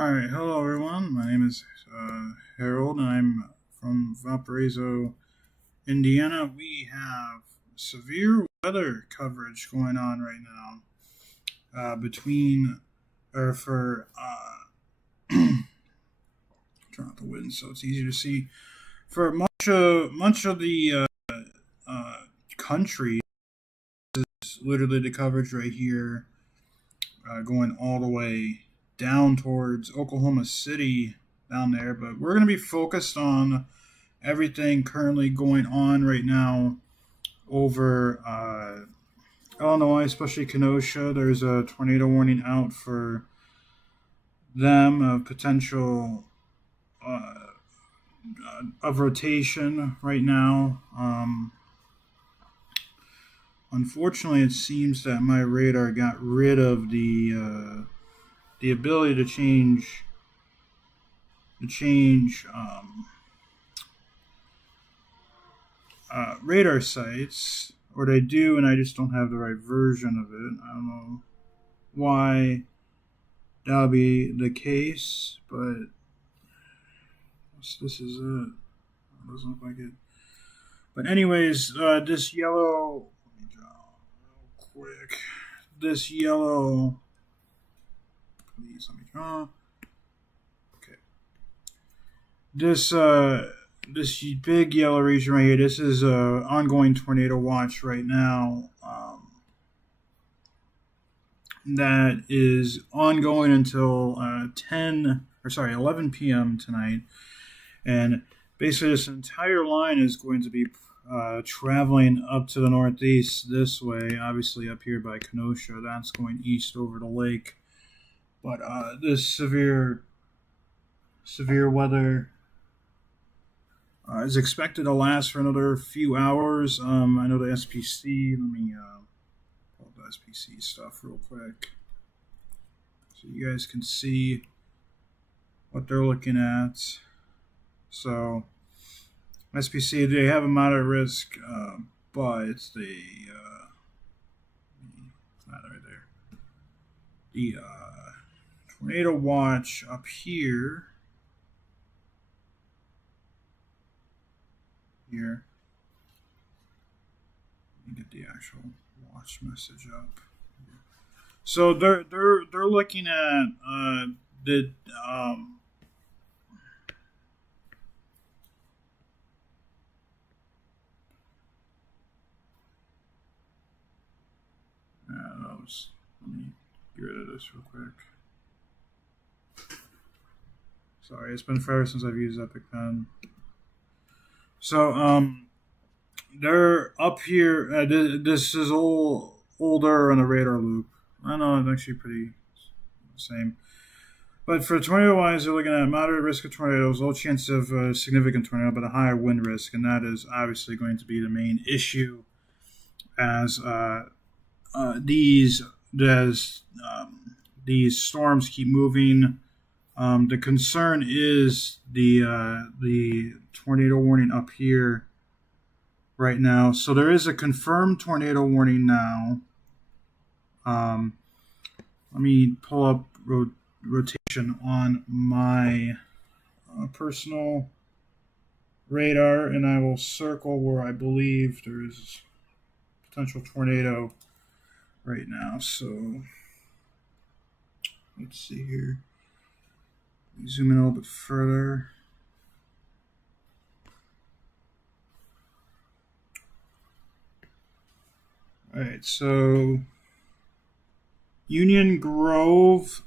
Alright, hello everyone. My name is Harold, and I'm from Valparaiso, Indiana. We have severe weather coverage going on right now between, or for, turn out the wind so it's easier to see. For much of the uh, country, is literally the coverage right here, going all the way down towards Oklahoma City down there. But we're going to be focused on everything currently going on right now over Illinois, especially Kenosha. There's a tornado warning out for them, a potential uh, of rotation right now. Unfortunately, it seems that my radar got rid of the ability to change radar sites, or they do, and I just don't have the right version of it. I don't know why that'll be the case, but this is it. It doesn't look like it. But anyways, this yellow. Let me draw real quick. This yellow. Please let me draw. Okay. This big yellow region right here. This is a ongoing tornado watch right now. That is ongoing until 11 p.m. tonight, and basically this entire line is going to be traveling up to the northeast this way. Obviously, up here by Kenosha, that's going east over the lake. But this severe weather is expected to last for another few hours. I know the SPC. Let me pull up the SPC stuff real quick so you guys can see what they're looking at. So, SPC, they have a moderate risk, but it's not right there. The tornado watch up here. Here. Let me get the actual watch message up. So they're looking at the let me get rid of this real quick. Sorry, it's been forever since I've used Epic Pen. So they're up here. This is all older on the radar loop. I know it's actually pretty the same. But for tornado wise, they're looking at moderate risk of tornadoes, low chance of significant tornado, but a higher wind risk, and that is obviously going to be the main issue as these storms keep moving. The concern is the tornado warning up here right now. So there is a confirmed tornado warning now. Let me pull up rotation on my personal radar, and I will circle where I believe there is potential tornado right now. So let's see here. Zoom in a little bit further. All right, so Union Grove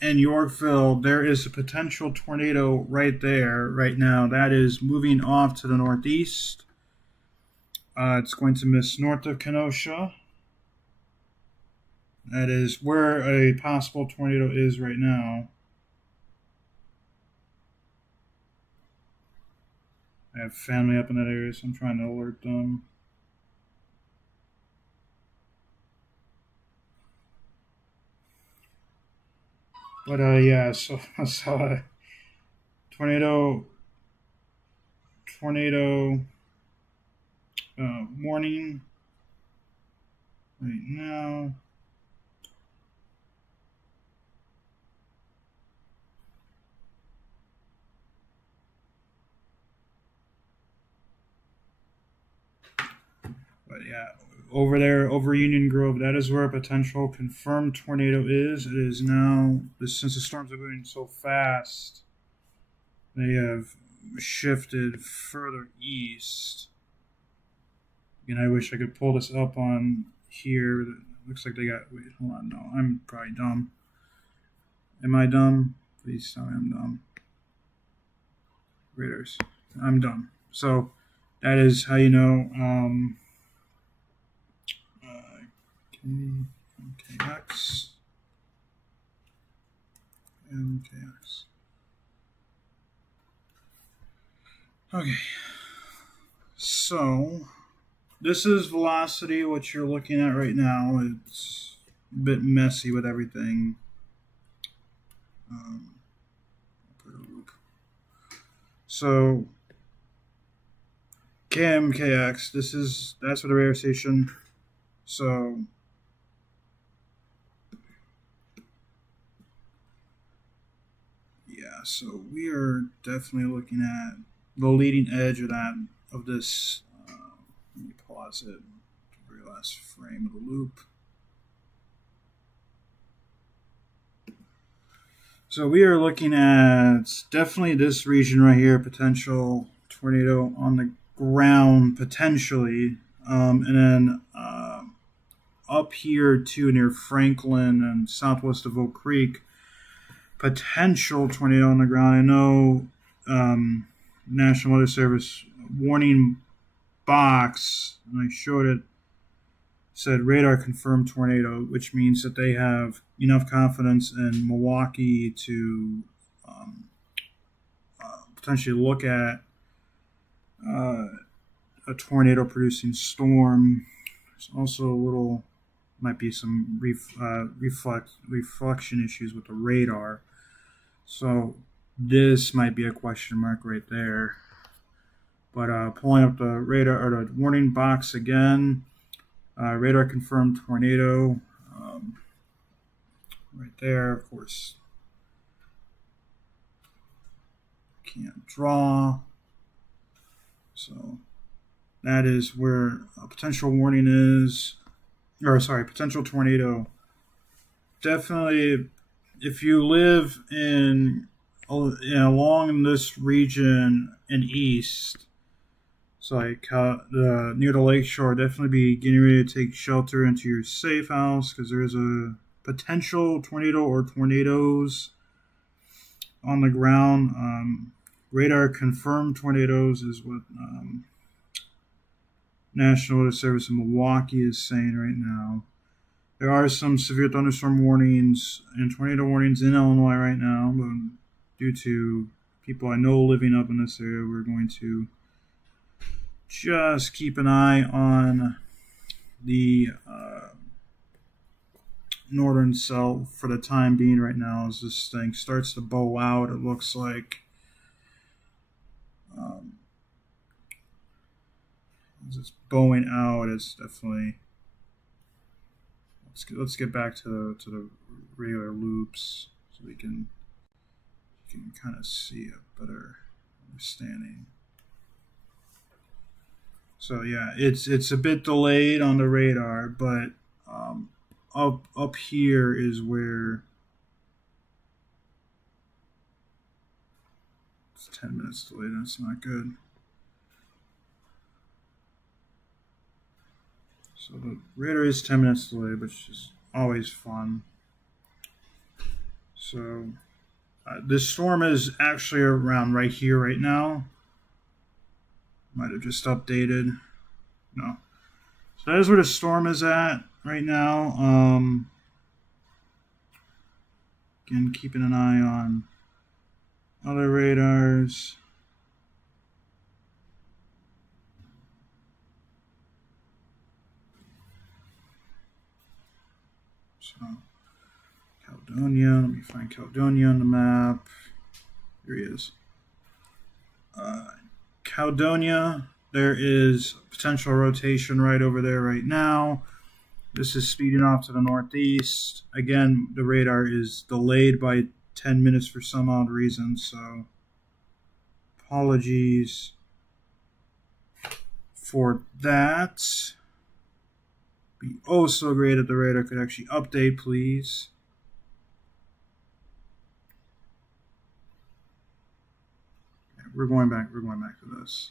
and Yorkville, there is a potential tornado right there, right now. That is moving off to the northeast. It's going to miss north of Kenosha. That is where a possible tornado is right now. I have family up in that area, so I'm trying to alert them. But yeah, so I saw tornado warning right now. But yeah, over there, over Union Grove, that is where a potential confirmed tornado is. It is now, since the storms are moving so fast, they have shifted further east. And I wish I could pull this up on here. It looks like they got. Wait, hold on. No, I'm probably dumb. Am I dumb? Please tell me I'm dumb. Raiders. I'm dumb. So that is how you know. MKX. MKX. Okay. So this is velocity, what you're looking at right now. It's a bit messy with everything. Put a loop. So KMKX, that's for the radar station. So yeah, so we are definitely looking at the leading edge of this. Let me pause it. The very last frame of the loop. So we are looking at definitely this region right here, potential tornado on the ground potentially, and then up here too near Franklin and southwest of Oak Creek, potential tornado on the ground. I know National Weather Service warning box, and I showed it, said radar confirmed tornado, which means that they have enough confidence in Milwaukee to potentially look at a tornado producing storm. There's also might be some reflection issues with the radar. So this might be a question mark right there. But pulling up the radar or the warning box again, radar confirmed tornado right there. Of course, can't draw. So that is where a potential warning is, potential tornado. Definitely, if you live along this region and east, so like near the lakeshore, definitely be getting ready to take shelter into your safe house because there is a potential tornado or tornadoes on the ground. Radar confirmed tornadoes is what National Weather Service in Milwaukee is saying right now. There are some severe thunderstorm warnings and tornado warnings in Illinois right now, but due to people I know living up in this area, we're going to just keep an eye on the northern cell for the time being right now as this thing starts to bow out. It looks like as it's bowing out, it's definitely. Let's get back to the regular loops so we can kind of see a better understanding. So yeah, it's a bit delayed on the radar, but up here is where it's 10 minutes delayed. That's not good. So the radar is 10 minutes delayed, which is always fun. So this storm is actually around right here right now. Might have just updated. No. So that is where the storm is at right now. Again, keeping an eye on other radars. So, Caledonia. Let me find Caledonia on the map. Here he is. Caledonia. There is potential rotation right over there right now. This is speeding off to the northeast. Again, the radar is delayed by 10 minutes for some odd reason, so apologies for that. be oh so great if the radar could actually update, please. Okay, we're going back to this.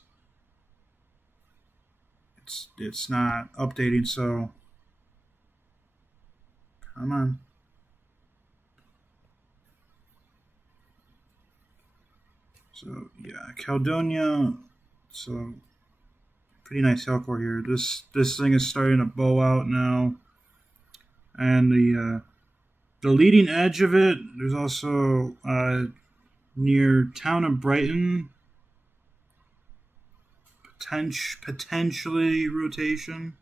It's not updating, so come on. So yeah, Caledonia. So pretty nice hellcore here. This thing is starting to bow out now, and the leading edge of it. There's also near town of Brighton, potentially rotation.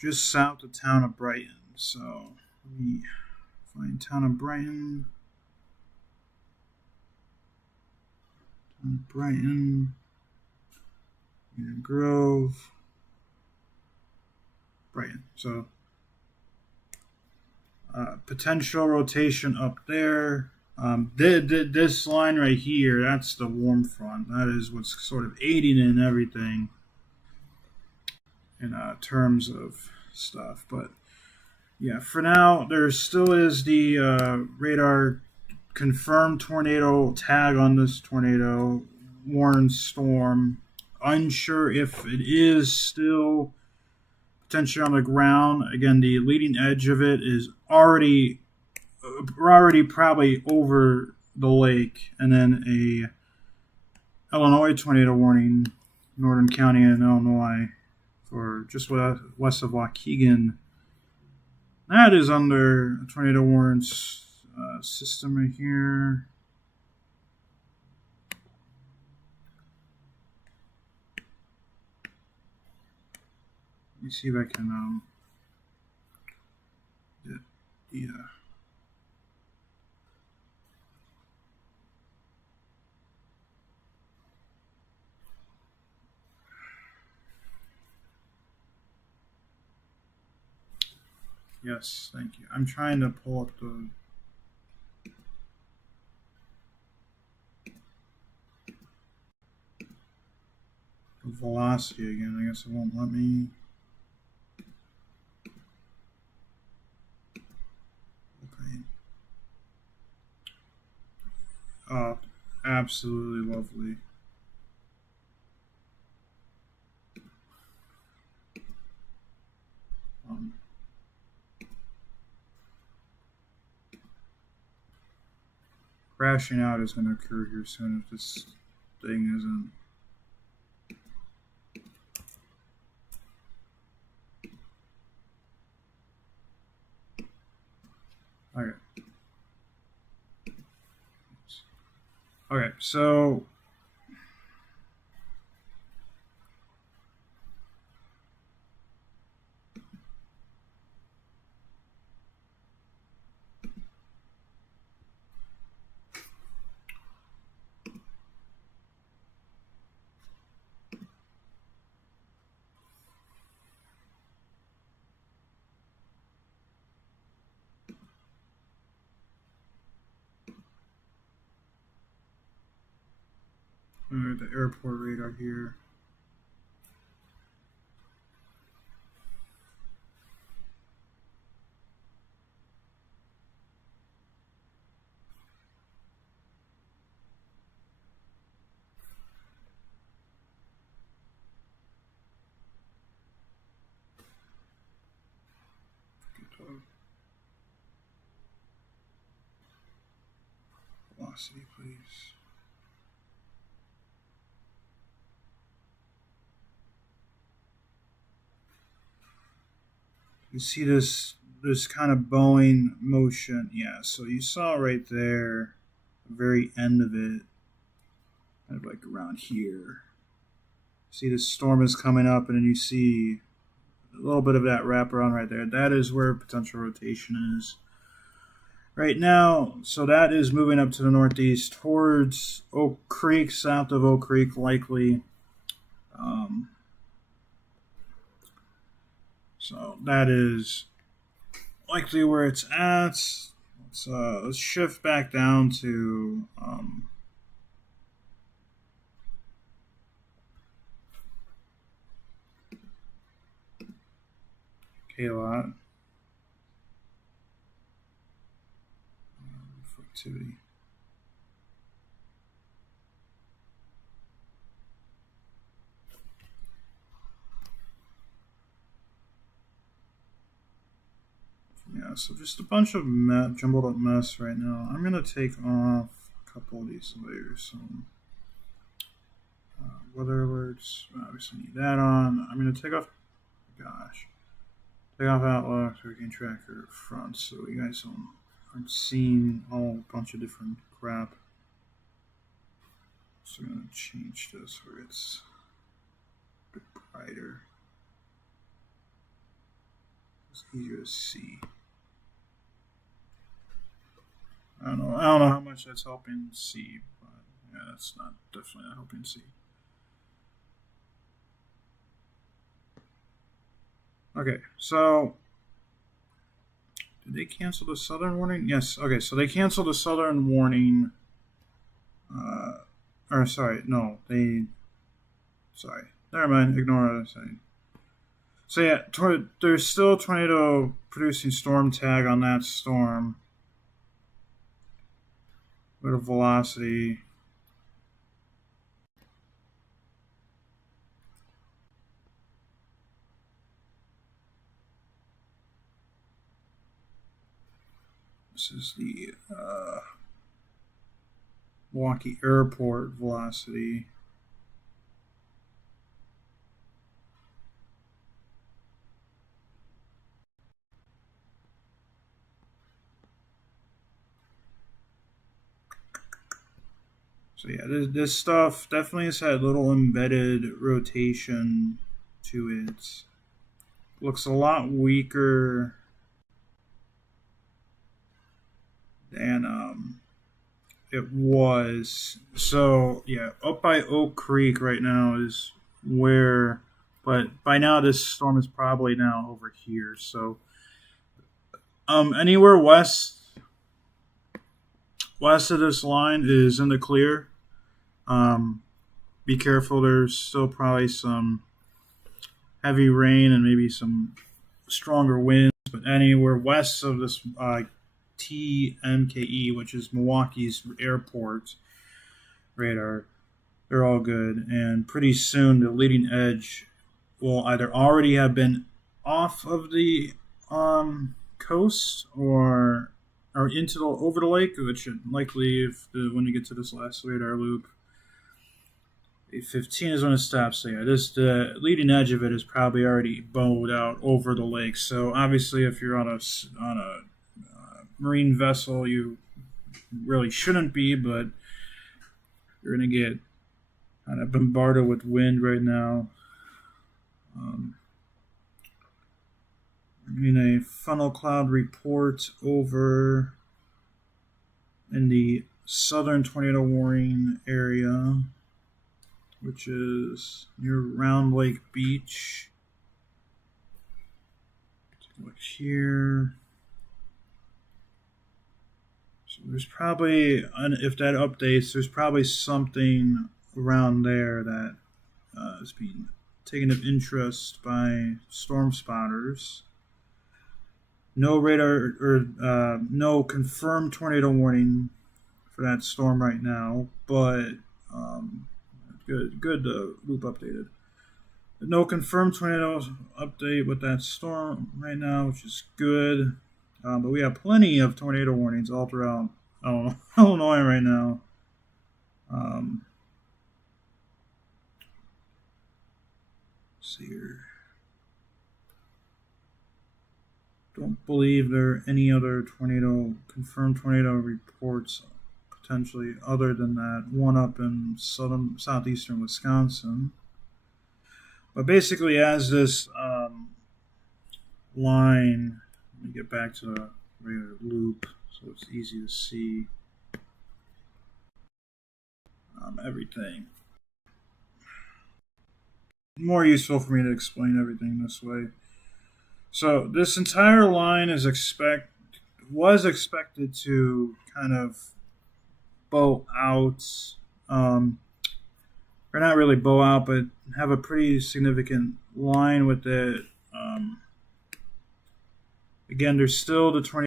Just south of town of Brighton. So let me find town of Brighton. Brighton. And Grove. Brighton. So potential rotation up there. This line right here, that's the warm front. That is what's sort of aiding in everything in terms of stuff. But yeah, for now, there still is the radar confirmed tornado tag on this tornado. Warns storm. Unsure if it is still potentially on the ground. Again, the leading edge of it is already probably over the lake, and then a Illinois tornado warning, Northern County in Illinois, for just west of Waukegan. That is under a tornado warrants system right here. Let me see if I can yeah. Yes, thank you. I'm trying to pull up the velocity again. I guess it won't let me. Okay. Oh, absolutely lovely. Crashing out is going to occur here soon if this thing isn't. Okay. Okay, so the airport radar here. Velocity, please. You see this kind of bowing motion. Yeah, so you saw right there, the very end of it, kind of like around here. See the storm is coming up, and then you see a little bit of that wraparound right there. That is where potential rotation is right now. So that is moving up to the northeast towards Oak Creek, south of Oak Creek, likely. So that is likely where it's at. Let's shift back down to K-lot. Reflectivity. Yeah, so just a bunch of jumbled up mess right now. I'm going to take off a couple of these layers. So, weather alerts, obviously need that on. I'm going to take off, take off Outlook, Hurricane Tracker, front, so you guys aren't seeing all a bunch of different crap. So I'm going to change this where it's a bit brighter. It's easier to see. I don't know how much that's helping see, but yeah, that's definitely not helping see. Okay, so did they cancel the southern warning? Yes. Okay, so they canceled the southern warning. Never mind. Ignore what I'm saying. So yeah, there's still a tornado producing storm tag on that storm. With a velocity. This is the Milwaukee Airport velocity. So yeah, this stuff definitely has had little embedded rotation to it. Looks a lot weaker than it was. So yeah, up by Oak Creek right now is where, but by now this storm is probably now over here. So anywhere west of this line is in the clear. Be careful. There's still probably some heavy rain and maybe some stronger winds, but anywhere west of this TMKE, which is Milwaukee's airport radar, they're all good. And pretty soon, the leading edge will either already have been off of the coast or into over the lake, which should likely, when you get to this last radar loop, 15 is when it stops. So yeah, the leading edge of it is probably already bowed out over the lake. So obviously, if you're on a marine vessel, you really shouldn't be, but you're gonna get kind of bombarded with wind right now. In a funnel cloud report over in the southern tornado warning area, which is near Round Lake Beach. Take a look here. So there's probably, if that updates, there's probably something around there that is being taken of interest by storm spotters. No radar or no confirmed tornado warning for that storm right now, but good loop updated. No confirmed tornado update with that storm right now, which is good. But we have plenty of tornado warnings all throughout Illinois right now. Let's see here. Don't believe there are any other confirmed tornado reports potentially other than that one up in southeastern Wisconsin. But basically, as this line, let me get back to the regular loop so it's easy to see everything. More useful for me to explain everything this way. So this entire line was expected to kind of bow out, or not really bow out, but have a pretty significant line with it Again, there's still the tornado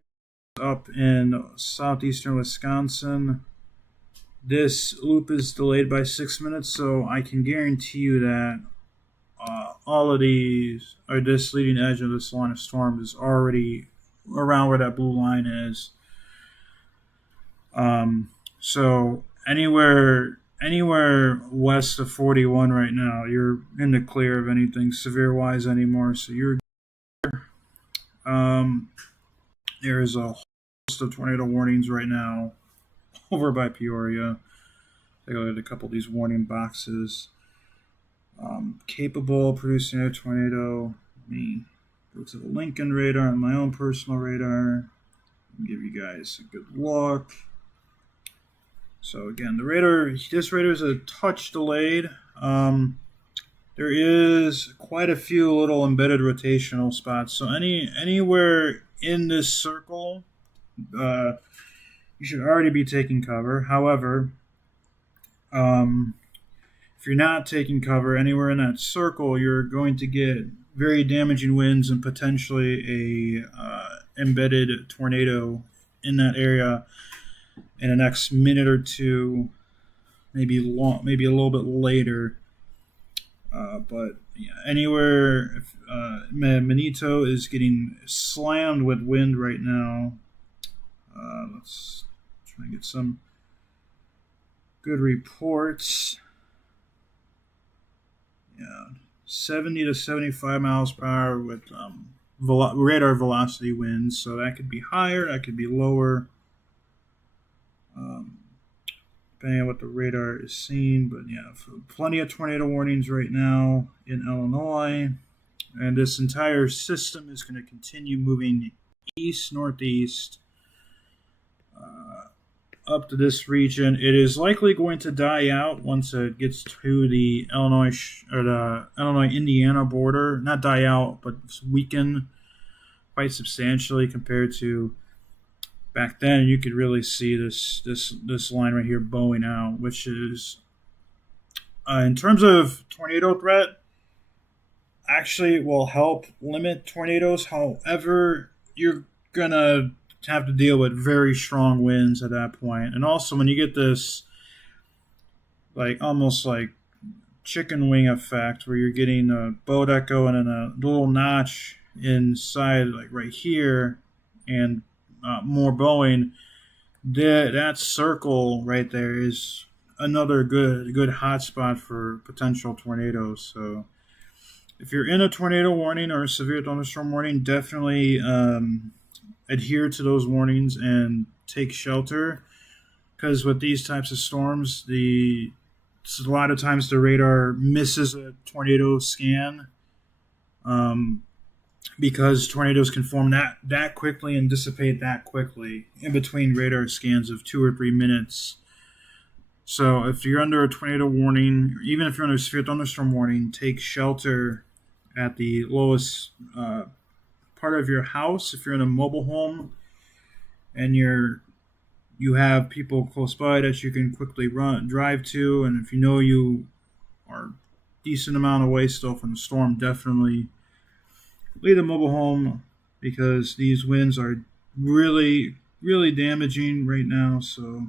up in southeastern Wisconsin. This loop is delayed by 6 minutes, so I can guarantee you that all of these, or this leading edge of this line of storm, is already around where that blue line is. So anywhere west of 41 right now, you're in the clear of anything severe wise anymore. So there's a host of tornado warnings right now over by Peoria. Take a look at a couple of these warning boxes. Capable of producing a tornado. Let me go to the Lincoln radar and my own personal radar and give you guys a good look. So again, this radar is a touch delayed. There is quite a few little embedded rotational spots. So anywhere in this circle, you should already be taking cover. However, if you're not taking cover anywhere in that circle, you're going to get very damaging winds and potentially a embedded tornado in that area in the next minute or two, maybe a little bit later. But yeah, anywhere, Manito is getting slammed with wind right now. Let's try and get some good reports. Yeah, 70 to 75 miles per hour with radar velocity winds. So that could be higher, that could be lower, depending on what the radar is seeing. But yeah, plenty of tornado warnings right now in Illinois. And this entire system is going to continue moving east-northeast up to this region. It is likely going to die out once it gets to the Illinois-Indiana border. Not die out, but weaken quite substantially compared to back then. You could really see this line right here bowing out, which is, in terms of tornado threat, actually will help limit tornadoes. However, you're going to have to deal with very strong winds at that point. And also when you get this almost like chicken wing effect where you're getting a bow echo and then a little notch inside like right here and more bowing, that circle right there is another good hot spot for potential tornadoes. So if you're in a tornado warning or a severe thunderstorm warning, definitely adhere to those warnings and take shelter, because with these types of storms, a lot of times the radar misses a tornado scan, because tornadoes can form that quickly and dissipate that quickly in between radar scans of 2 or 3 minutes. So if you're under a tornado warning, or even if you're under a severe thunderstorm warning, take shelter at the lowest part of your house. If you're in a mobile home and you have people close by that you can quickly drive to, and if you know you are a decent amount away still from the storm, definitely leave the mobile home, because these winds are really, really damaging right now. So,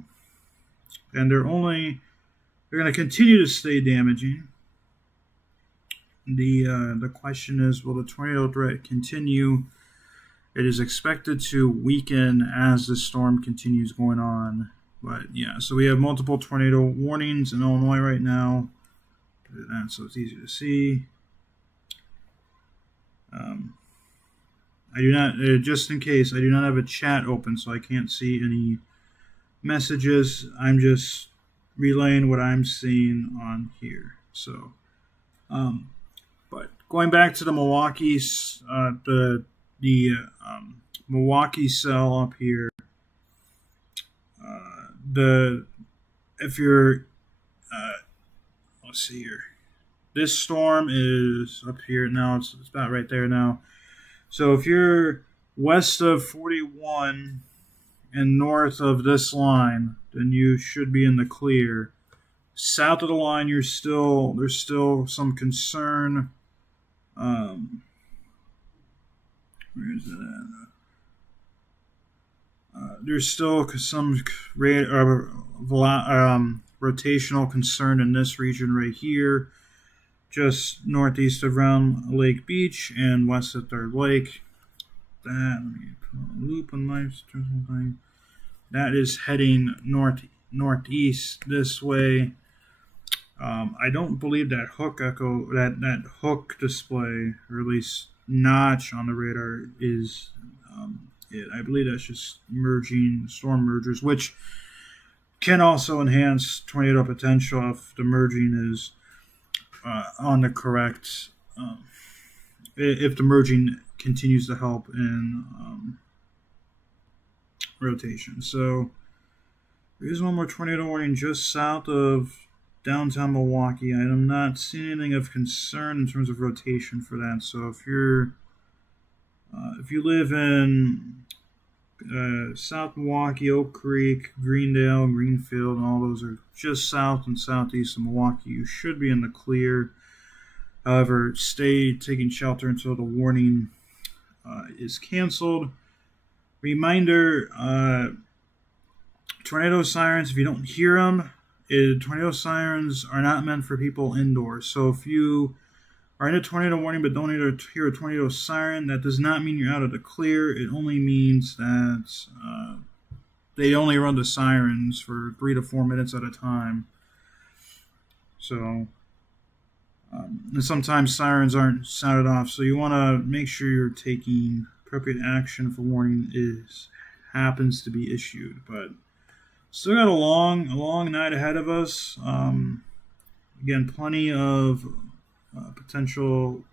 and they're going to continue to stay damaging. The question is, will the tornado threat continue? It is expected to weaken as the storm continues going on. But yeah, so we have multiple tornado warnings in Illinois right now, so it's easy to see. I do not, just in case, I do not have a chat open, so I can't see any messages. I'm just relaying what I'm seeing on here. So, but going back to the Milwaukee, Milwaukee cell up here. If you're, let's see here. This storm is up here now. It's about right there now. So if you're west of 41 and north of this line, then you should be in the clear. South of the line, there's still some concern. Where is it at? There's still some rotational concern in this region right here, just northeast of Round Lake Beach and west of Third Lake. Let me put a loop on my thing. That is heading northeast this way. I don't believe that that hook display, or at least notch on the radar, is it. I believe that's just merging storm mergers, which can also enhance tornado potential if the merging is on the correct. If the merging continues to help in rotation. So there is one more tornado warning just south of downtown Milwaukee. I'm not seeing anything of concern in terms of rotation for that. So if you live in South Milwaukee, Oak Creek, Greendale, Greenfield, and all those are just south and southeast of Milwaukee, you should be in the clear. However, stay taking shelter until the warning is canceled. Reminder, tornado sirens, if you don't hear them, tornado sirens are not meant for people indoors. So if you are in a tornado warning but don't hear a tornado siren, that does not mean you're out of the clear. It only means that they only run the sirens for 3 to 4 minutes at a time. So and sometimes sirens aren't sounded off, so you want to make sure you're taking appropriate action if a warning happens to be issued. But still got a long night ahead of us. Again, plenty of potential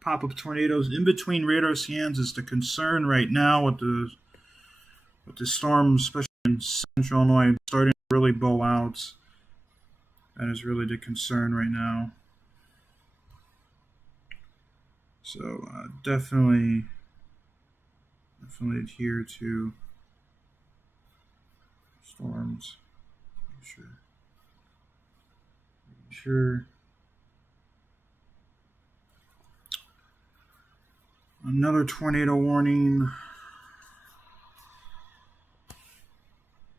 pop-up tornadoes in between radar scans is the concern right now with the storm, especially in central Illinois, starting to really bow out. That is really the concern right now. So definitely adhere to storms. Make sure. Another tornado warning.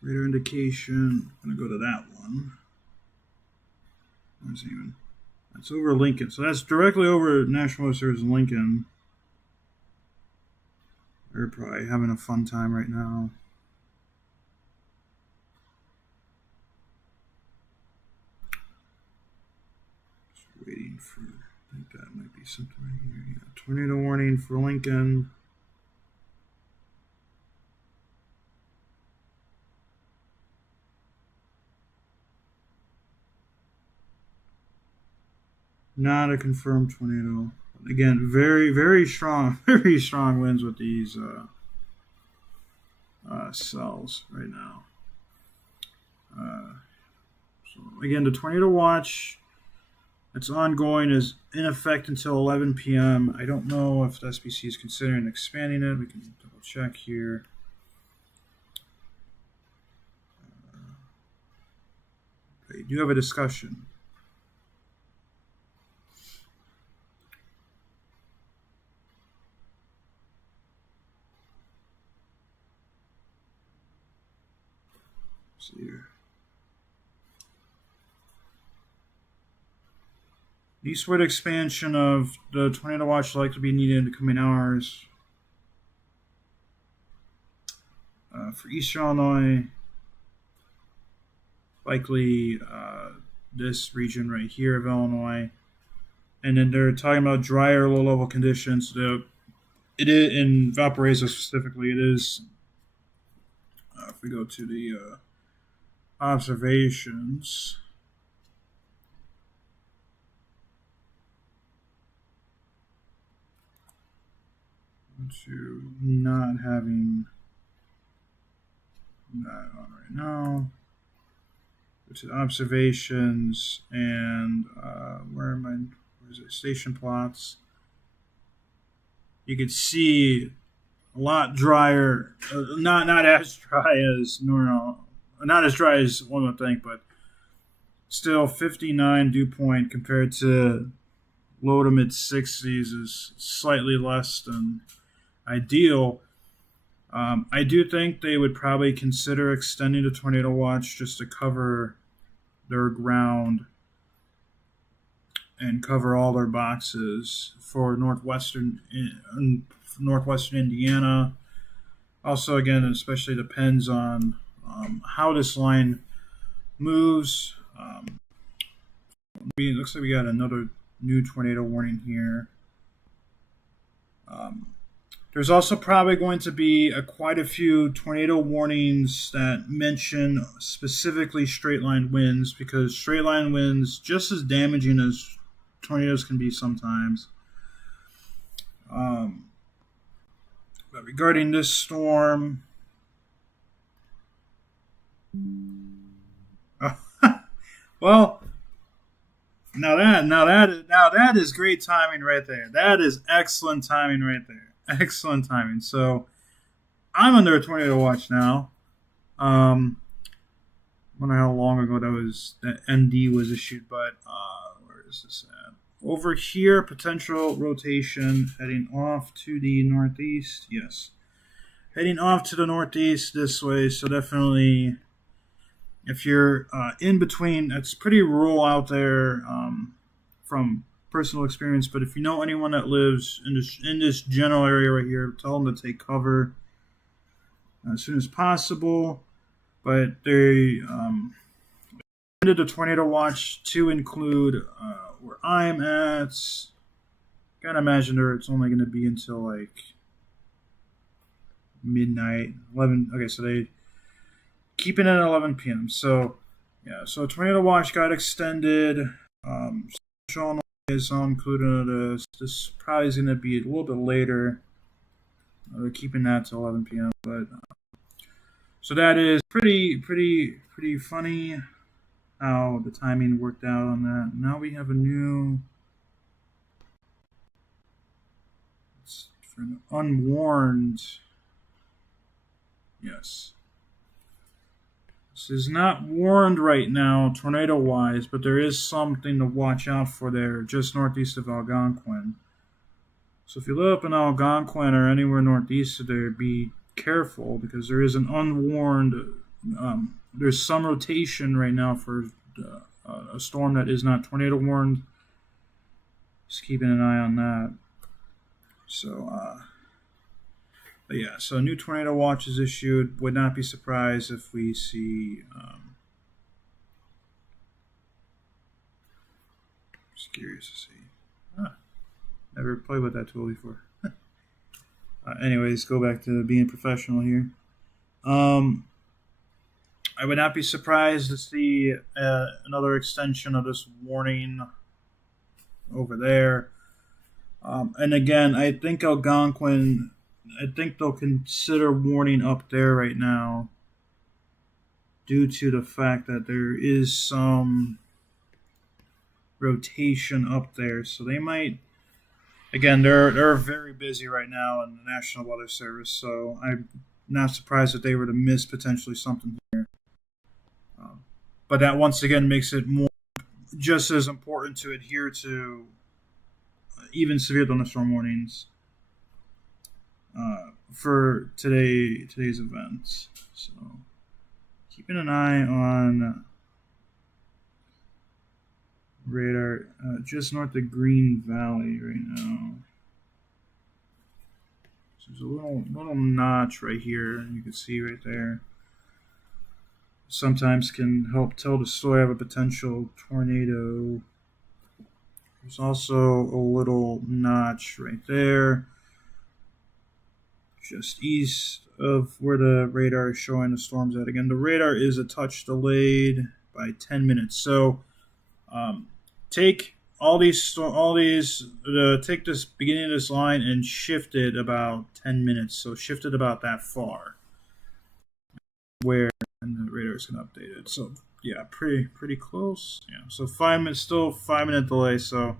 Radar indication. I'm going to go to that one. That's over Lincoln. So that's directly over National Weather Service in Lincoln. They're probably having a fun time right now. Just waiting for, I think that might be something right here. Yeah, tornado warning for Lincoln. Not a confirmed tornado. Again, very strong winds with these cells right now. So again, the tornado watch that's ongoing is in effect until 11 p.m. I don't know if the SPC is considering expanding it. We can double check here. They do have a discussion. See here. Eastward expansion of the tornado watch is likely to be needed in the coming hours. For Eastern Illinois, likely this region right here of Illinois. And then they're talking about drier low-level conditions. It is, in Valparaiso specifically, it is, if we go to the observations, to not having that on right now. Go to observations and where is it? Station plots. You can see a lot drier, not as dry as normal, not as dry as one would think, but still 59 dew point compared to low to mid 60s is slightly less than ideal. I do think they would probably consider extending the tornado watch just to cover their ground and cover all their boxes for northwestern Indiana. Also, again, it especially depends on how this line moves. It looks like we got another new tornado warning here. There's also probably going to be quite a few tornado warnings that mention specifically straight line winds, because straight line winds just as damaging as tornadoes can be sometimes. But regarding this storm, well, now that is great timing right there. That is excellent timing right there. Excellent timing. So I'm under a tornado watch now. I wonder how long ago that ND was issued, but where is this at? Over here, potential rotation heading off to the northeast. Yes, heading off to the northeast this way. So definitely, if you're in between, it's pretty rural out there from personal experience. But if you know anyone that lives in this general area right here, tell them to take cover as soon as possible. But they ended the tornado watch to include where I'm at. Gotta imagine it's only going to be until like midnight, 11. Okay, so they keeping it at 11 p.m. So yeah, so tornado watch got extended. Central Illinois is all included in this. This probably is going to be a little bit later. They're keeping that to 11 p.m. But so that is pretty funny how the timing worked out on that. Now we have a new for an unwarned. Yes. This is not warned right now, tornado-wise, but there is something to watch out for there, just northeast of Algonquin. So if you live up in Algonquin or anywhere northeast of there, be careful, because there is an unwarned. There's some rotation right now for a storm that is not tornado warned. Just keeping an eye on that. So, but yeah, so a new tornado watch is issued. Would not be surprised if we see. Just curious to see. Never played with that tool before. Anyways, go back to being professional here. I would not be surprised to see another extension of this warning over there. And again, I think Algonquin, I think they'll consider warning up there right now due to the fact that there is some rotation up there. So they might, again, they're very busy right now in the National Weather Service, so I'm not surprised that they were to miss potentially something here. But that once again makes it more just as important to adhere to even severe thunderstorm warnings for today's events. So keeping an eye on radar just north of Green Valley right now. So there's a little notch right here you can see right there. Sometimes can help tell the story of a potential tornado. There's also a little notch right there, just east of where the radar is showing the storms at. Again, the radar is a touch delayed by 10 minutes. So take take this beginning of this line and shift it about 10 minutes. So shift it about that far, where and the radar is going to update it. So yeah, pretty close. Yeah, so 5 minutes, still 5 minute delay. So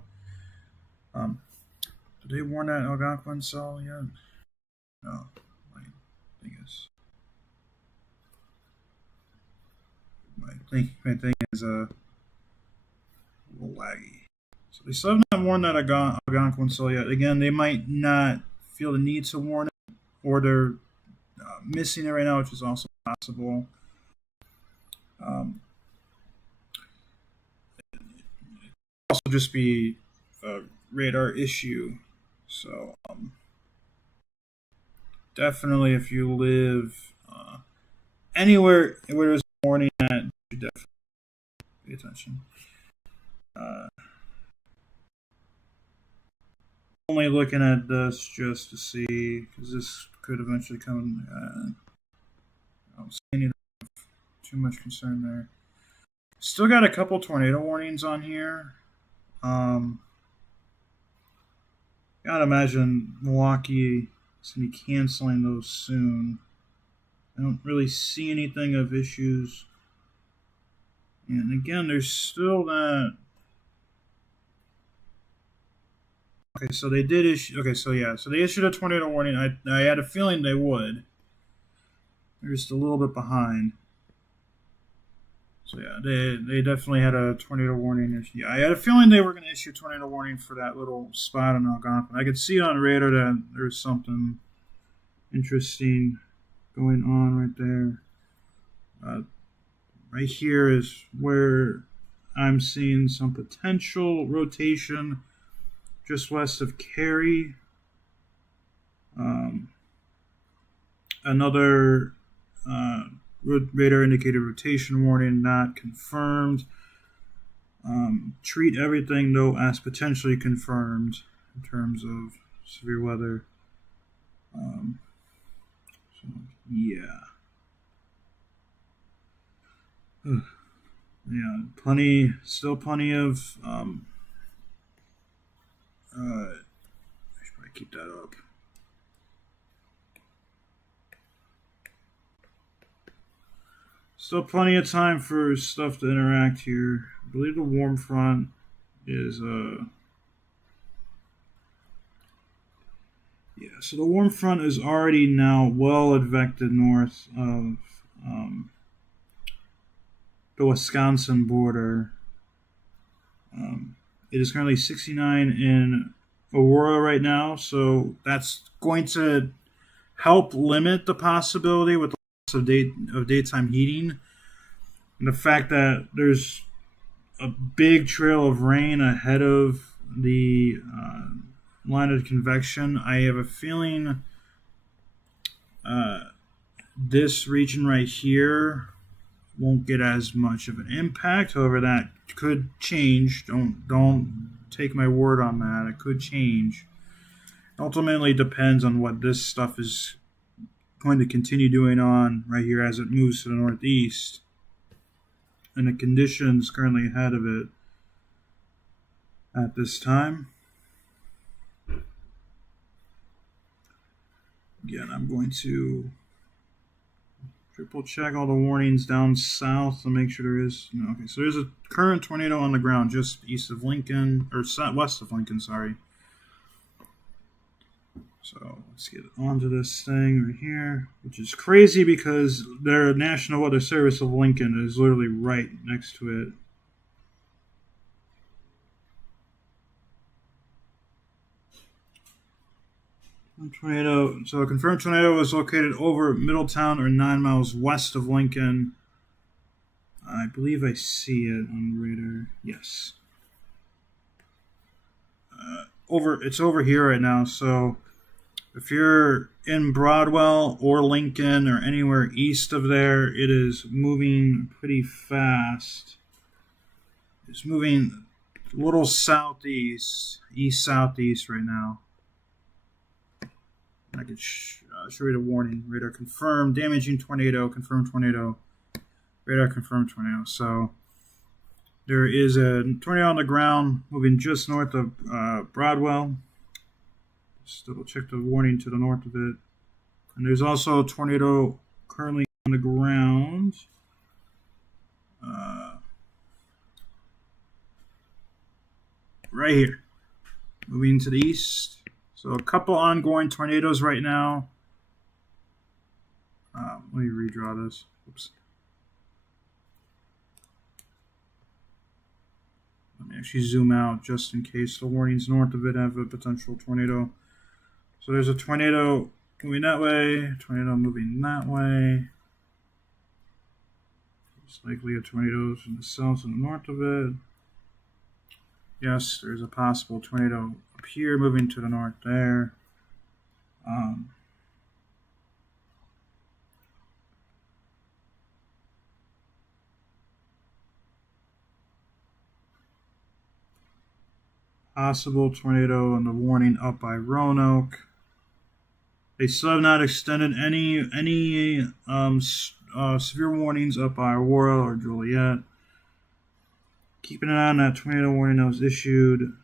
did they warn that Algonquin cell yet? No, my thing is a little laggy. So they still have not warned that Algonquin cell yet. Again, they might not feel the need to warn it, or they're missing it right now, which is also possible. Also, just be a radar issue. So, definitely, if you live anywhere where there's a warning at, you definitely pay attention. Uh, only looking at this just to see, because this could eventually come. I don't see any too much concern there. Still got a couple tornado warnings on here. Gotta imagine Milwaukee is gonna be canceling those soon. I don't really see anything of issues. And again, there's still that. Okay, so they did issue. Okay, so yeah, so they issued a tornado warning. I had a feeling they would. They're just a little bit behind. So yeah, they definitely had a tornado warning. Yeah, I had a feeling they were going to issue a tornado warning for that little spot in Algonquin. I could see on radar that there's something interesting going on right there. Right here is where I'm seeing some potential rotation just west of Cary. Another radar indicated rotation warning not confirmed. Treat everything, though, as potentially confirmed in terms of severe weather. So, yeah. Yeah, still plenty of. I should probably keep that up. Still plenty of time for stuff to interact here. I believe the warm front is yeah, so the warm front is already now well advected north of the Wisconsin border. It is currently 69 in Aurora right now, so that's going to help limit the possibility with the loss of daytime heating. And the fact that there's a big trail of rain ahead of the line of convection, I have a feeling this region right here won't get as much of an impact. However, that could change. Don't take my word on that. It could change. Ultimately, depends on what this stuff is going to continue doing on right here as it moves to the northeast, and the conditions currently ahead of it at this time. Again, I'm going to triple check all the warnings down south to make sure there is no. Okay, so there's a current tornado on the ground just east of Lincoln, or west of Lincoln, sorry. So let's get onto this thing right here, which is crazy because their National Weather Service of Lincoln is literally right next to it. Tornado. So a confirmed tornado was located over Middletown or 9 miles west of Lincoln. I believe I see it on radar. Yes. It's over here right now. So if you're in Broadwell or Lincoln or anywhere east of there, it is moving pretty fast. It's moving a little southeast, east-southeast right now. I could show you the warning. Radar confirmed. Damaging tornado. Confirmed tornado. Radar confirmed tornado. So there is a tornado on the ground moving just north of Broadwell. Just double check the warning to the north of it. And there's also a tornado currently on the ground. Right here. Moving to the east. So a couple ongoing tornadoes right now. Let me redraw this. Oops. Let me actually zoom out just in case the warnings north of it have a potential tornado. So there's a tornado moving that way. Tornado moving that way. It's likely a tornado from the south and the north of it. Yes, there's a possible tornado up here moving to the north there. Possible tornado and the warning up by Roanoke. They still have not extended any severe warnings up by Aurora or Joliet. Keeping an eye on that tornado warning that was issued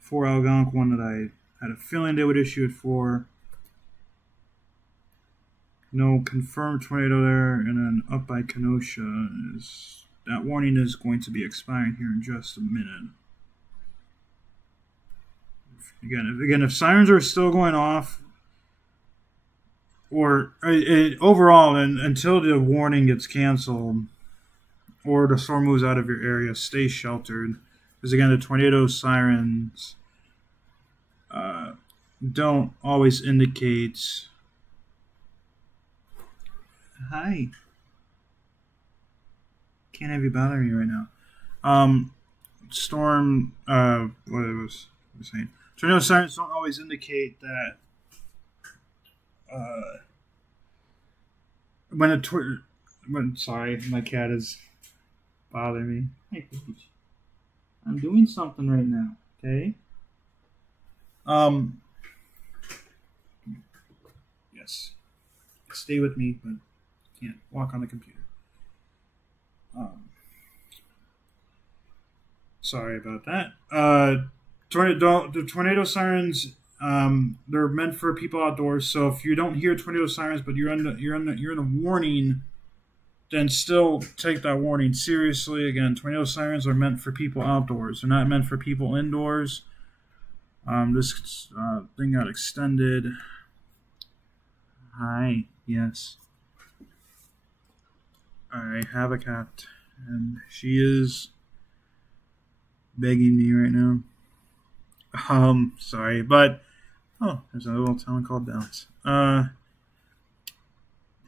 for Algonquin that I had a feeling they would issue it for. No confirmed tornado there, and then up by Kenosha that warning is going to be expiring here in just a minute. Again, if sirens are still going off, or overall, and until the warning gets canceled, or the storm moves out of your area, stay sheltered. Because again, the tornado sirens don't always indicate. Hi. Can't have you bothering me right now. Storm. What was I saying? Tornado sirens don't always indicate that sorry, my cat is bothering me. Hey, Paige. I'm doing something right now, okay? Yes. Stay with me, but can't walk on the computer. Sorry about that. The tornado sirens, they're meant for people outdoors. So if you don't hear tornado sirens, but you're in a warning, then still take that warning seriously. Again, tornado sirens are meant for people outdoors. They're not meant for people indoors. This thing got extended. Hi, yes. I have a cat, and she is begging me right now. Sorry, but there's a little town called Dallas.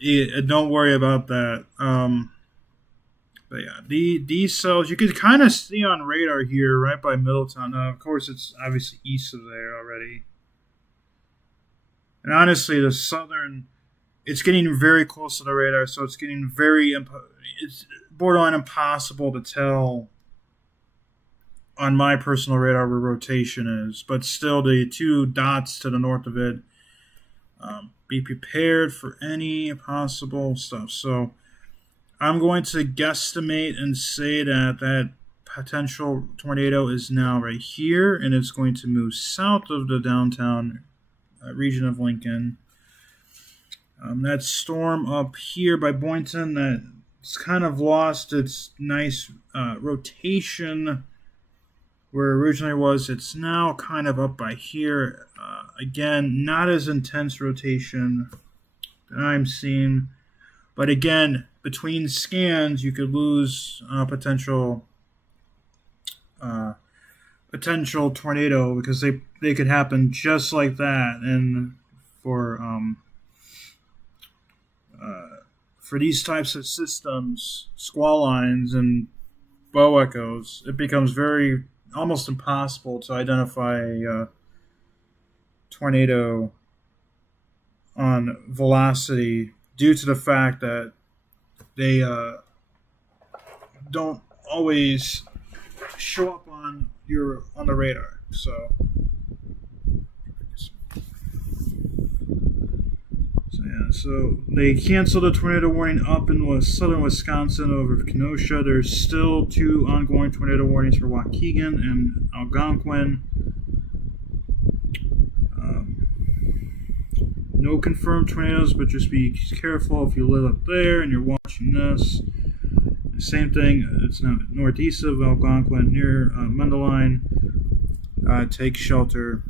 Yeah, don't worry about that. But yeah, these cells you can kind of see on radar here, right by Middletown. Now, of course, it's obviously east of there already. And honestly, the southern, it's getting very close to the radar, so it's getting it's borderline impossible to tell on my personal radar where rotation is. But still, the two dots to the north of it, be prepared for any possible stuff. So I'm going to guesstimate and say that potential tornado is now right here, and it's going to move south of the downtown region of Lincoln. That storm up here by Boynton, that's kind of lost its nice rotation where it originally was. It's now kind of up by here. Again, not as intense rotation that I'm seeing. But again, between scans, you could lose potential tornado because they could happen just like that. And for these types of systems, squall lines and bow echoes, it becomes almost impossible to identify a tornado on velocity due to the fact that they don't always show up on the radar. So they canceled the tornado warning up in southern Wisconsin over Kenosha. There's still 2 ongoing tornado warnings for Waukegan and Algonquin. No confirmed tornadoes, but just be careful if you live up there and you're watching this. Same thing, it's now northeast of Algonquin near Mundelein. Take shelter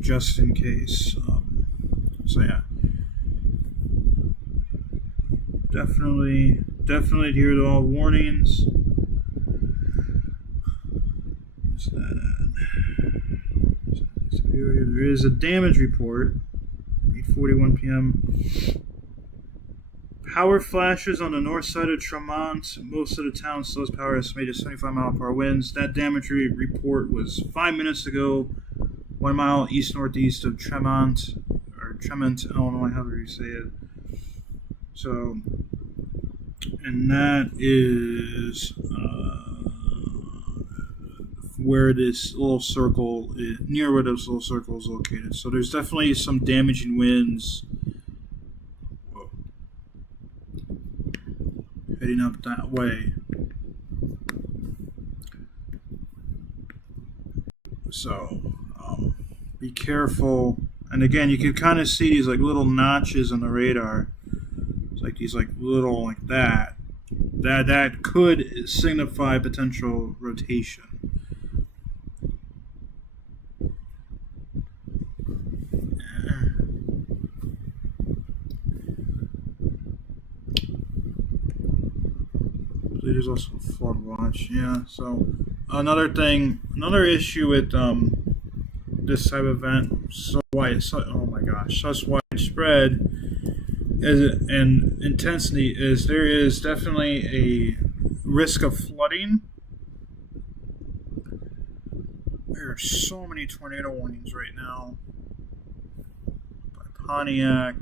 just in case. So yeah. Definitely adhere to all warnings. What's that at? There is a damage report 8:41 p.m. Power flashes on the north side of Tremont. Most of the town still has power, estimated 75-mile-per-hour winds. That damage report was 5 minutes ago, 1 mile east-northeast of Tremont, Illinois, however you say it. So, and that is where this little circle is, near where this little circle is located. So there's definitely some damaging winds heading up that way. So be careful. And again, you can kind of see these like little notches on the radar. It's like these like little like that. That could signify potential rotation. There's also a flood watch. Yeah. So another issue with this type of event, oh my gosh, such widespread and intensity is there is definitely a risk of flooding. There are so many tornado warnings right now by Pontiac.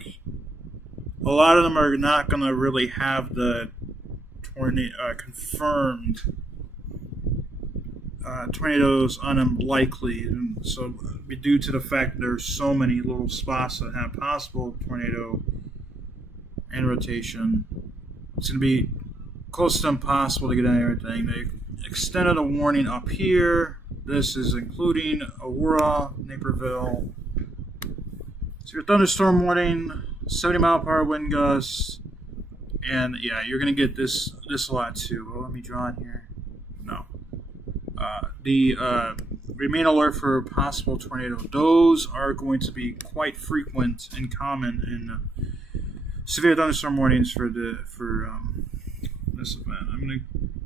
A lot of them are not going to really have the confirmed tornadoes on them likely, and so due to the fact that there's so many little spots that have possible tornado and rotation, it's going to be close to impossible to get everything. They extended a warning up here. This is including Aurora, Naperville. So your thunderstorm warning, 70-mile-per-hour wind gusts. And yeah, you're gonna get this a lot too. Well, let me draw in here. No. The remain alert for possible tornado. Those are going to be quite frequent and common in severe thunderstorm warnings for this event. I'm gonna,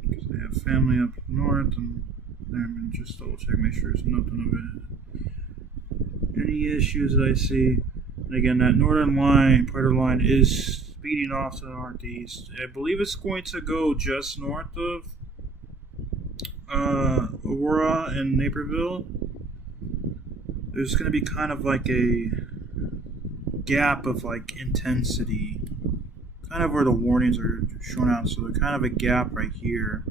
because I have family up north, and I'm gonna just double check, make sure there's nothing of it. Any issues that I see. And again, that northern line, part of the line is speeding off to the northeast. I believe it's going to go just north of Aurora and Naperville. There's going to be kind of like a gap of like intensity, kind of where the warnings are shown out. So there's kind of a gap right here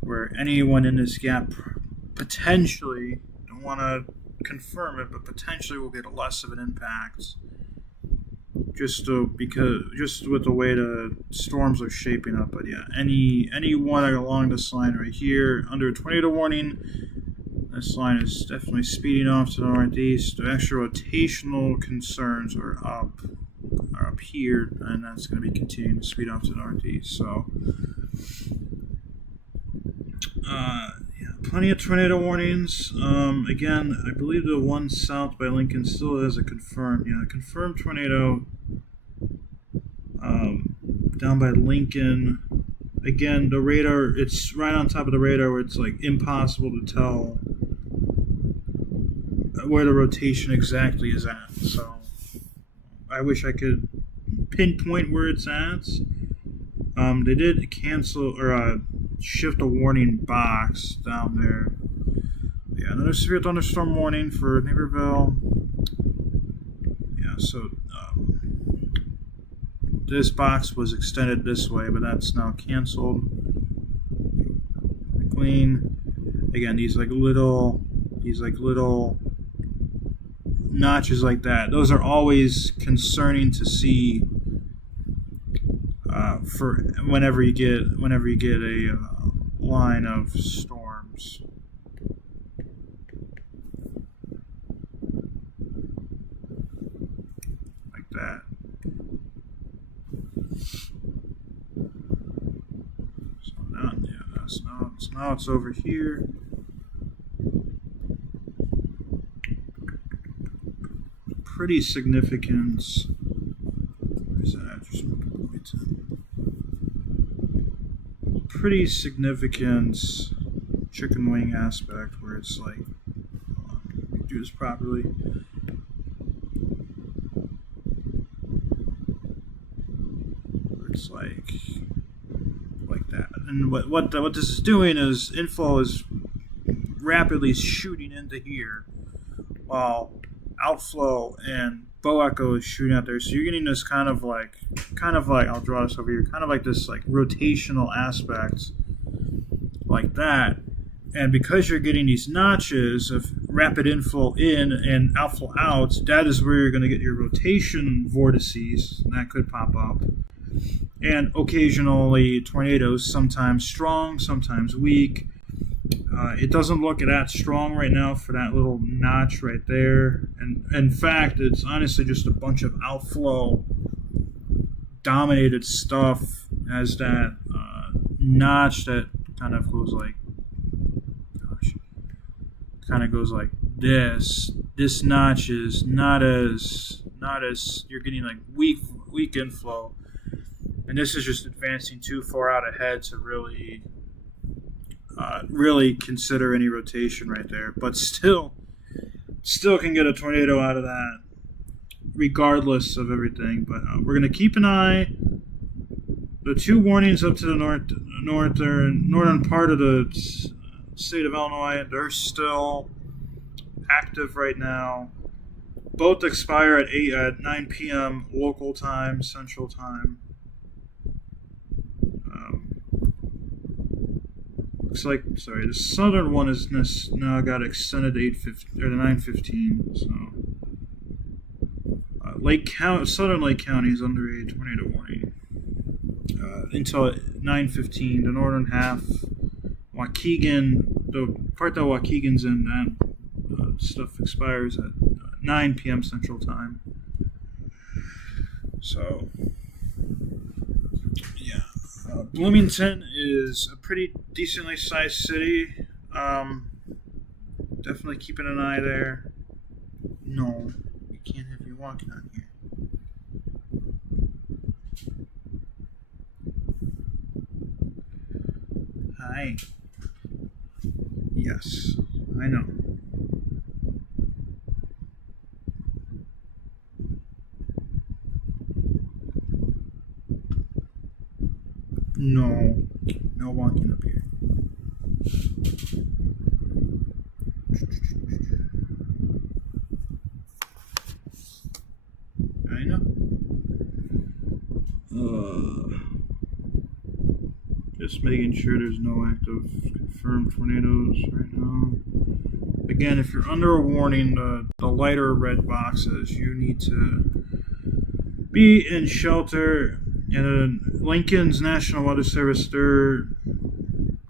where anyone in this gap potentially, don't want to confirm it, but potentially will get less of an impact. Just with the way the storms are shaping up. But yeah, anyone along this line right here under a tornado warning, this line is definitely speeding off to the northeast. The extra rotational concerns are up here, and that's going to be continuing to speed off to the northeast. So yeah, plenty of tornado warnings. Again, I believe the one south by Lincoln still has a confirmed tornado. Down by Lincoln, again, the radar, it's right on top of the radar where it's like impossible to tell where the rotation exactly is at. So I wish I could pinpoint where it's at. They did cancel or shift a warning box down there. Yeah, another severe thunderstorm warning for Naperville. Yeah, so this box was extended this way, but that's now canceled. McLean. Again, these little notches like that. Those are always concerning to see for whenever you get a line of storms. Like that. So now it's over here. Pretty significant. Where's that? Just pretty significant chicken wing aspect where it's like, hold on, let me do this properly. goes like that. And what this is doing is inflow is rapidly shooting into here, while outflow and bow echo is shooting out there. So you're getting this kind of like I'll draw this over here, kind of like this like rotational aspect like that. And because you're getting these notches of rapid inflow in and outflow out, that is where you're going to get your rotation vortices, and that could pop up. And occasionally tornadoes, sometimes strong, sometimes weak. It doesn't look that strong right now for that little notch right there. And in fact, it's honestly just a bunch of outflow dominated stuff as that notch that kind of goes like this. This notch is not as you're getting like weak inflow, and this is just advancing too far out ahead to really consider any rotation right there. But still can get a tornado out of that, regardless of everything. But we're gonna keep an eye. The two warnings up to the northern part of the state of Illinois, they're still active right now. Both expire at 9 p.m. local time, Central Time. Looks like, the southern one is now got extended to 9:15. So, Southern Lake County is under a tornado warning until 9:15. The northern half, Waukegan, the part that Waukegan's in, that stuff expires at 9 p.m. Central Time. So, yeah. Bloomington is a pretty decently sized city. Definitely keeping an eye there. No, you can't have you walking on here. Hi. Yes, I know. No walking up here. I know. Just making sure there's no active confirmed tornadoes right now. Again, if you're under a warning, the lighter red boxes, you need to be in shelter. And Lincoln's National Weather Service, they're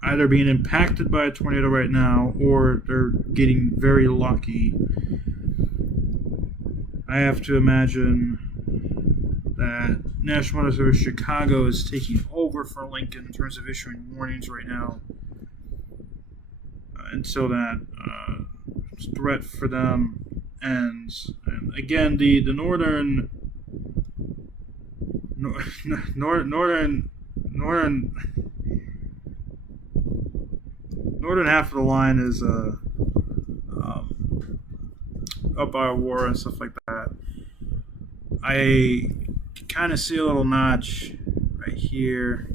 either being impacted by a tornado right now or they're getting very lucky. I have to imagine that National Weather Service Chicago is taking over for Lincoln in terms of issuing warnings right now until that threat for them ends. And again, the northern half of the line is up by Aurora and stuff like that. I kind of see a little notch right here.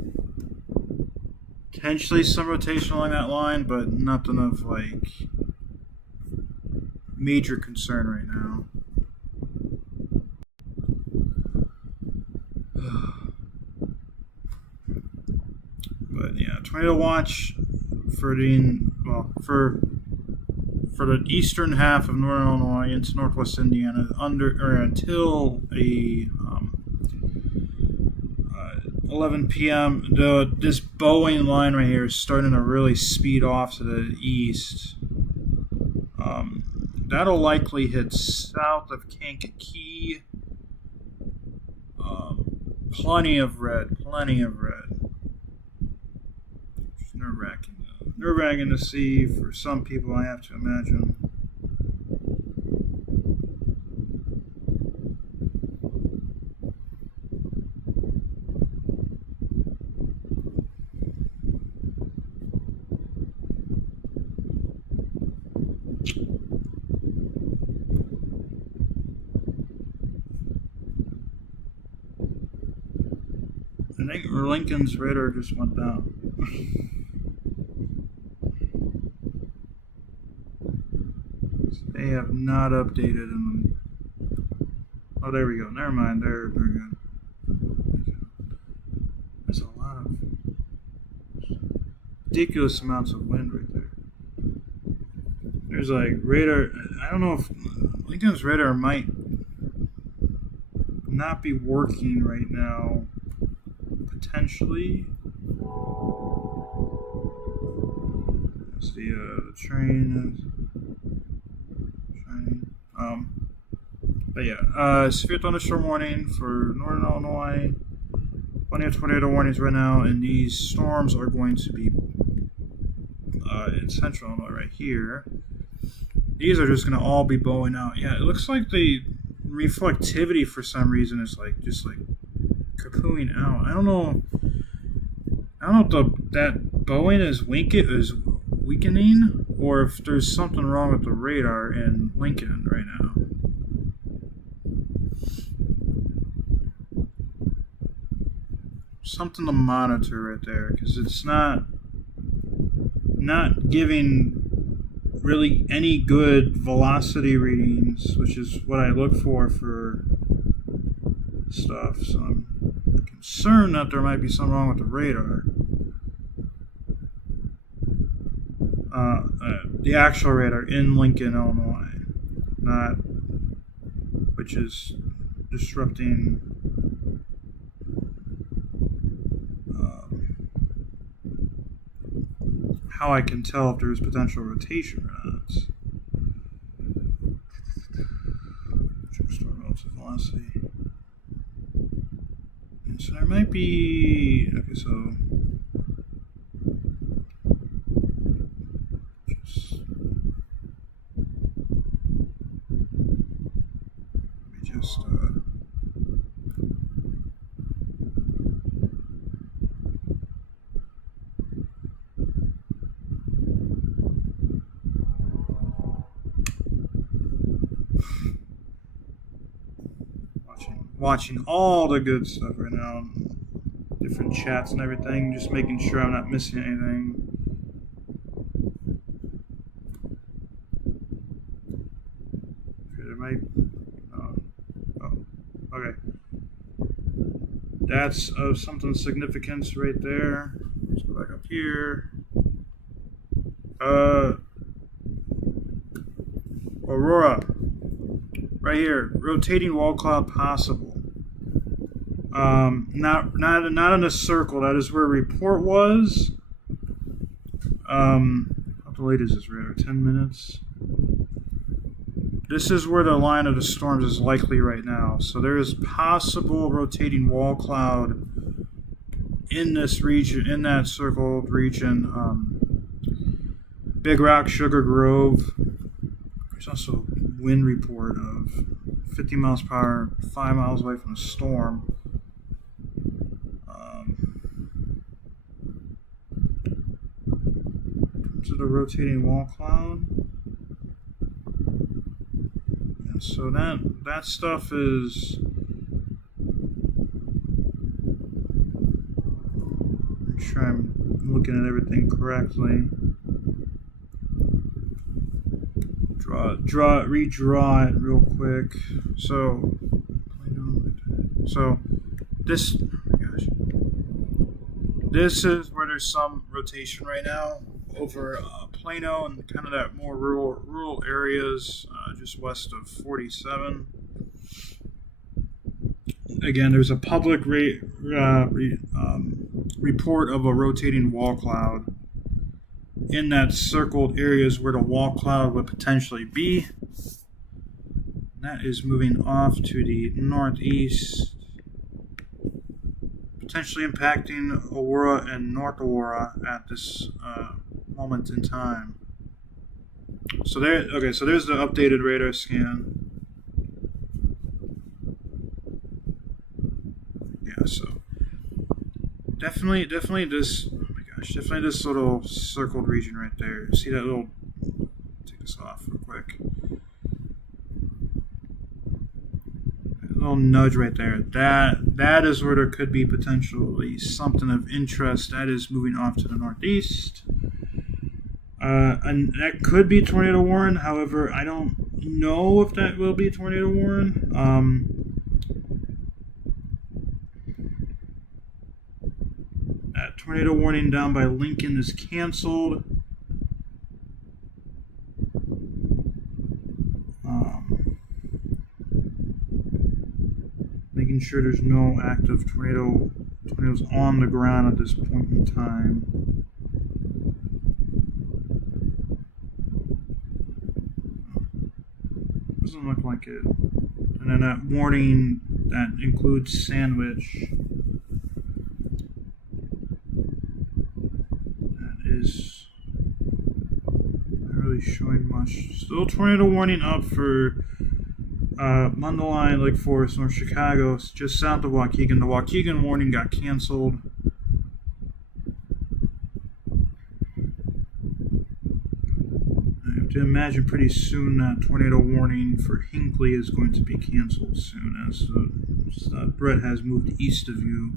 Potentially some rotation along that line, but nothing of like major concern right now. But yeah, tornado watch for the eastern half of northern Illinois into northwest Indiana until a 11 p.m. This Boeing line right here is starting to really speed off to the east. That'll likely hit south of Kankakee. Plenty of red. It's nerve-wracking. Nerve-wracking to see for some people, I have to imagine. think Lincoln's radar just went down. They have not updated them. Oh, there we go. Never mind. They're good. There's a lot of ridiculous amounts of wind right there. There's like radar. I don't know if Lincoln's radar might not be working right now. Potentially. Let's see. The train is. But yeah, severe thunderstorm warning for northern Illinois. Plenty of tornado warnings right now, and these storms are going to be in central Illinois right here. These are just going to all be blowing out. Yeah, it looks like the reflectivity for some reason is like just like kapooing out. I don't know if that Boeing is weakening, or if there's something wrong with the radar in Lincoln right now. Something to monitor right there, because it's not giving really any good velocity readings, which is what I look for stuff. So I'm concerned that there might be something wrong with the radar. The actual radar in Lincoln, Illinois, not which is disrupting how I can tell if there's potential rotation or not. Storm relative velocity. And so there might be. Okay, so. Watching all the good stuff right now, different chats and everything, just making sure I'm not missing anything. Okay, there might. Okay. That's of something significance right there. Let's go back up here. Aurora. Right here, rotating wall cloud possible. Not in a circle. That is where report was. How late is this radar? 10 minutes. This is where the line of the storms is likely right now. So there is possible rotating wall cloud in this region, in that circled region. Big Rock, Sugar Grove. There's also a wind report of 50 miles per hour, 5 miles away from the storm. To the rotating wall cloud. Yeah, so that stuff is. Make sure I'm looking at everything correctly. Redraw it real quick. So this, oh my gosh, this is where there's some rotation right now over Plano and kind of that more rural areas just west of 47. Again, there's a public report of a rotating wall cloud in that circled areas where the wall cloud would potentially be. That is moving off to the northeast, potentially impacting Aurora and North Aurora at this moment in time. So there. Okay, so there's the updated radar scan. Yeah, so definitely this. Oh my gosh, definitely this little circled region right there. See that little? Take this off real quick. little nudge right there. That is where there could be potentially something of interest. That is moving off to the northeast. And that could be tornado warning. However, I don't know if that will be tornado warning. That tornado warning down by Lincoln is canceled. Making sure there's no active tornadoes on the ground at this point in time. Doesn't look like it. And then that warning that includes Sandwich. That is not really showing much. Still tornado warning up for Mundelein, Lake Forest, North Chicago, just south of Waukegan. The Waukegan warning got canceled. I have to imagine pretty soon that tornado warning for Hinckley is going to be canceled soon, as Brett has moved east of you.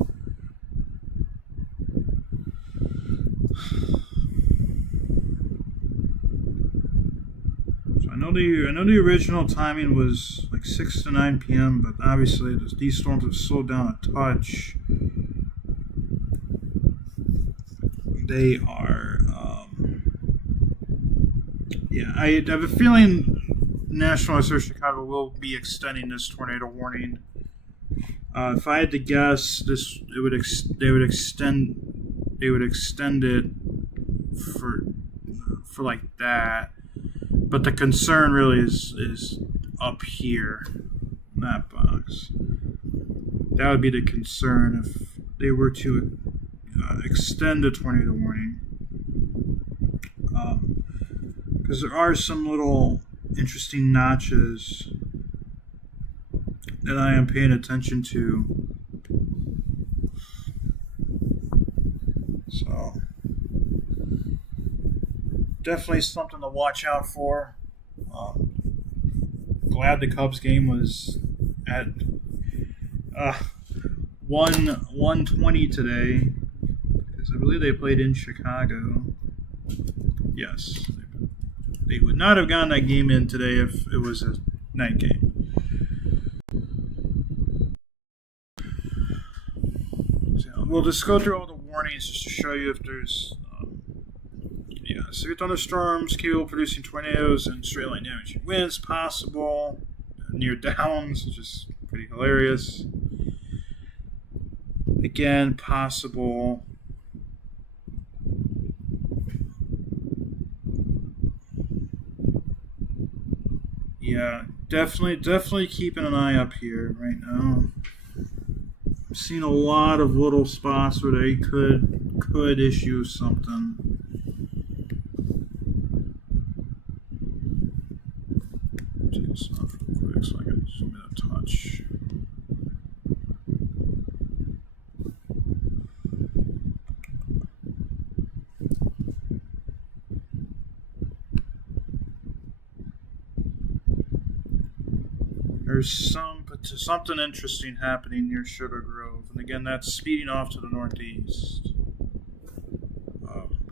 I know the original timing was like 6 to 9 p.m., but obviously these storms have slowed down a touch. They are, I have a feeling National Weather Chicago will be extending this tornado warning. If I had to guess, they would extend it for like that. But the concern really is up here in that box. That would be the concern if they were to extend the tornado warning. Because there are some little interesting notches that I am paying attention to. So definitely something to watch out for. Glad the Cubs game was at 1:20 today, because I believe they played in Chicago. Yes, they would not have gotten that game in today if it was a night game. So we'll just go through all the warnings just to show you if there's severe thunderstorms capable of producing tornadoes and straight line damaging winds possible near downs, which is pretty hilarious. Again, possible. Yeah, definitely keeping an eye up here right now. I'm seeing a lot of little spots where they could issue something. Take this off real quick so I can zoom in a touch. There's something interesting happening near Sugar Grove, and again, that's speeding off to the northeast.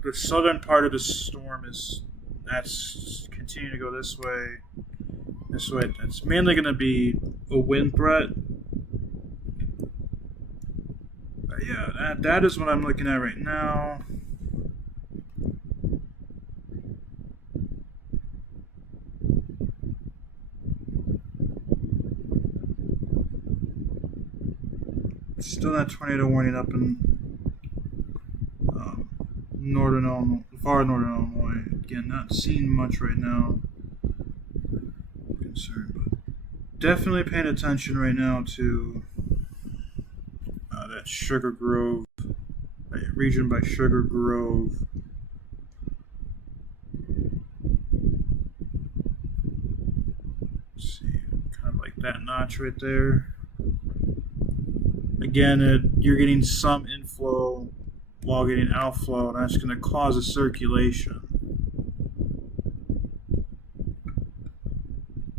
The southern part of the storm that's continuing to go this way. It's mainly going to be a wind threat. But yeah, that is what I'm looking at right now. Still that tornado warning up in northern Illinois, far northern Illinois. Again, not seeing much right now. Concerned, but definitely paying attention right now to that Sugar Grove, that region by Sugar Grove. Let's see, kind of like that notch right there. Again, you're getting some inflow while getting outflow, and that's going to cause a circulation.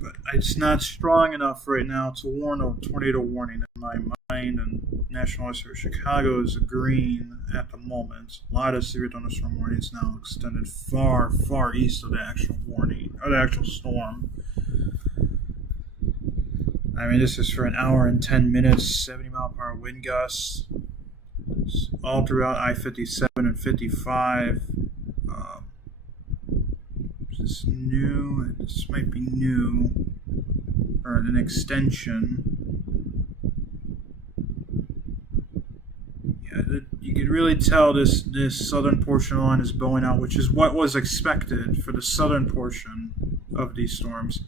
but it's not strong enough right now to warn a tornado warning in my mind. And National Weather Service Chicago is agreeing at the moment. A lot of severe thunderstorm warnings now extended far, far east of the actual warning or the actual storm. I mean, this is for an hour and 10 minutes, 70-mile-per-hour wind gusts, all throughout I-57 and 55. Is this new? This might be new, or an extension. Yeah, you can really tell this southern portion of the line is bowing out, which is what was expected for the southern portion of these storms.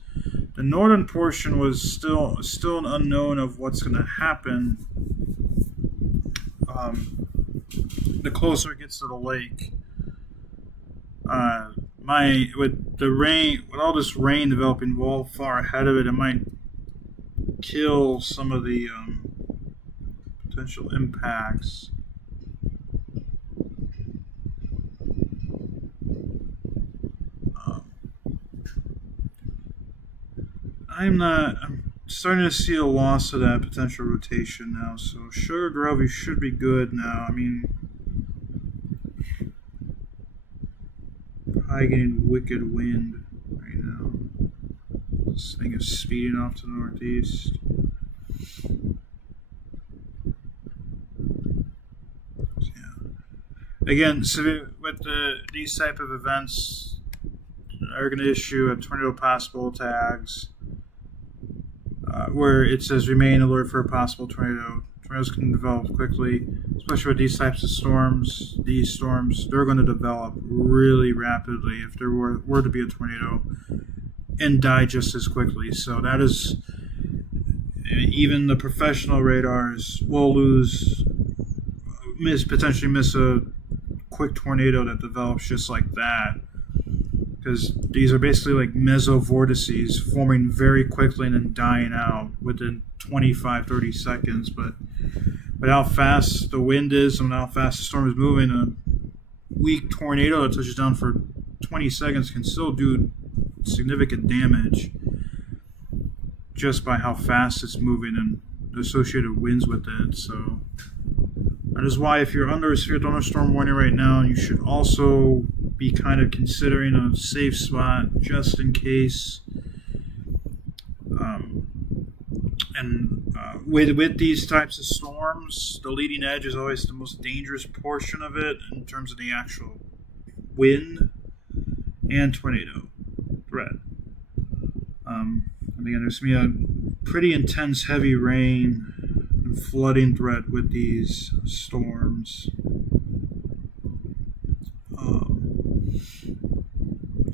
The northern portion was still an unknown of what's going to happen. The closer it gets to the lake, with all this rain developing well far ahead of it, it might kill some of the potential impacts. I'm starting to see a loss of that potential rotation now, so Sugar Grove, you should be good now. I mean, probably getting wicked wind right now. This thing is speeding off to the northeast. Yeah. Again, so with these type of events, are going to issue a tornado possible tags. Where it says remain alert for a possible tornado. Tornadoes can develop quickly, especially with these types of storms. These storms, they're going to develop really rapidly if there were to be a tornado and die just as quickly. So that is, even the professional radars will potentially miss a quick tornado that develops just like that. Because these are basically like mesovortices forming very quickly and then dying out within 25-30 seconds. But how fast the wind is and how fast the storm is moving, a weak tornado that touches down for 20 seconds can still do significant damage just by how fast it's moving and the associated winds with it. So that is why if you're under a severe thunderstorm warning right now, you should also be kind of considering a safe spot just in case. With these types of storms, the leading edge is always the most dangerous portion of it in terms of the actual wind and tornado threat. And again, there's going to be a pretty intense heavy rain and flooding threat with these storms.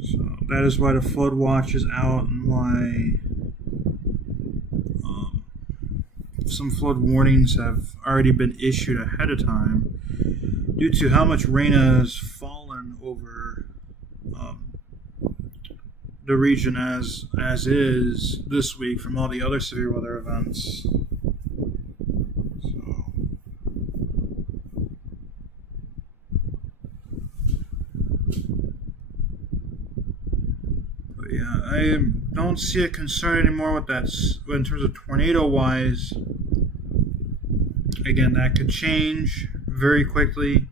So that is why the flood watch is out and why some flood warnings have already been issued ahead of time due to how much rain has fallen over the region as is this week from all the other severe weather events. I don't see a concern anymore with that in terms of tornado-wise. Again, that could change very quickly.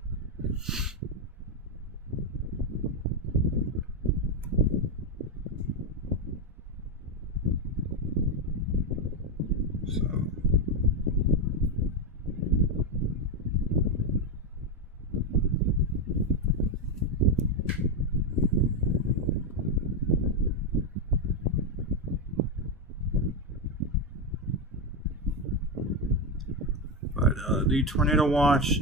The tornado watch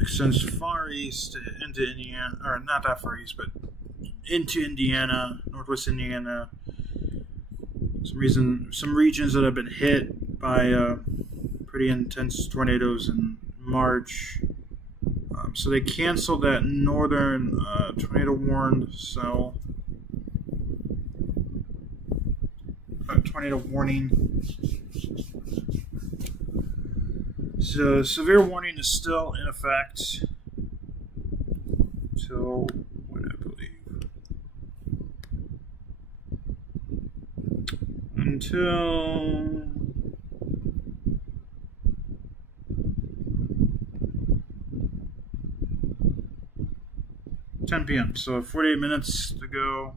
extends far east into Indiana, or not that far east, but into Indiana, northwest Indiana. Some regions that have been hit by pretty intense tornadoes in March. So they canceled that northern tornado warned cell. Tornado warning. So severe warning is still in effect till when, I believe. until 10 p.m. So 48 minutes to go.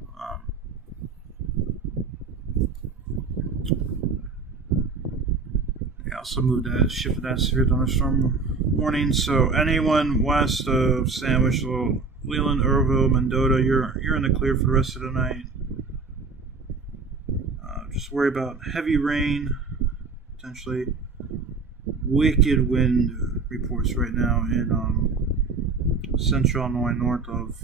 They also shifted that severe thunderstorm warning. So anyone west of Sandwich, Leland, Irville, Mendota, you're in the clear for the rest of the night. Just worry about heavy rain, potentially wicked wind reports right now in central Illinois, north of.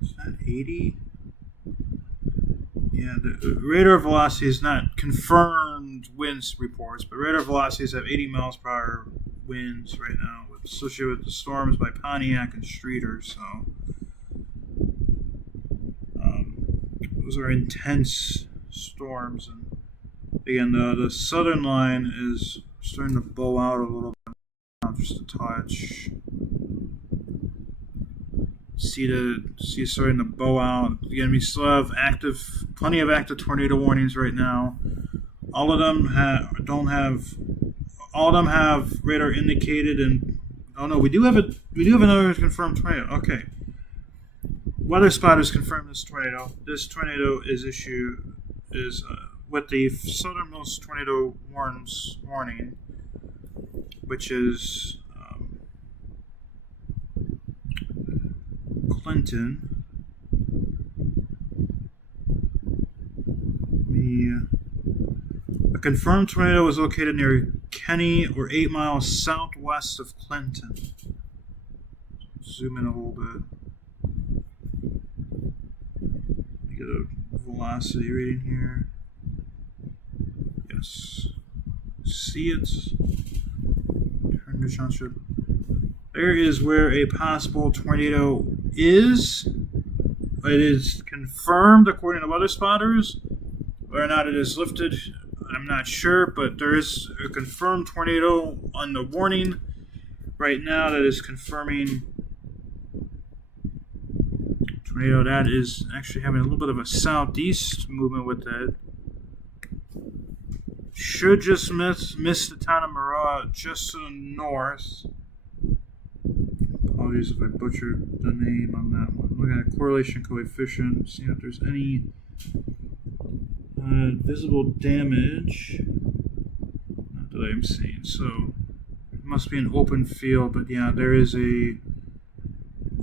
Is that 80? Yeah, the radar velocity is not confirmed winds reports, but radar velocities have 80 miles per hour winds right now, associated with the storms by Pontiac and Streeter. So those are intense storms, and again, the southern line is starting to bow out a little bit now, just a touch. See it starting to bow out. Again, we still have plenty of active tornado warnings right now. All of them have radar indicated, and oh no, we do have another confirmed tornado. Okay. Weather spotters confirmed this tornado. This tornado is with the southernmost tornado warning, which is Clinton. A confirmed tornado is located near Kenny, or 8 miles southwest of Clinton. Zoom in a little bit. Get a velocity reading here. Yes. See it. Turn your chance. There is where a possible tornado is. It is confirmed according to weather spotters. Whether or not it is lifted, I'm not sure, but there is a confirmed tornado on the warning right now that is confirming tornado that is actually having a little bit of a southeast movement with it. Should just miss the town of Maroa just to the north. Apologies if I butchered the name on that one. Looking at correlation coefficient, seeing if there's any visible damage. Not that I'm seeing. So it must be an open field, but yeah, there is a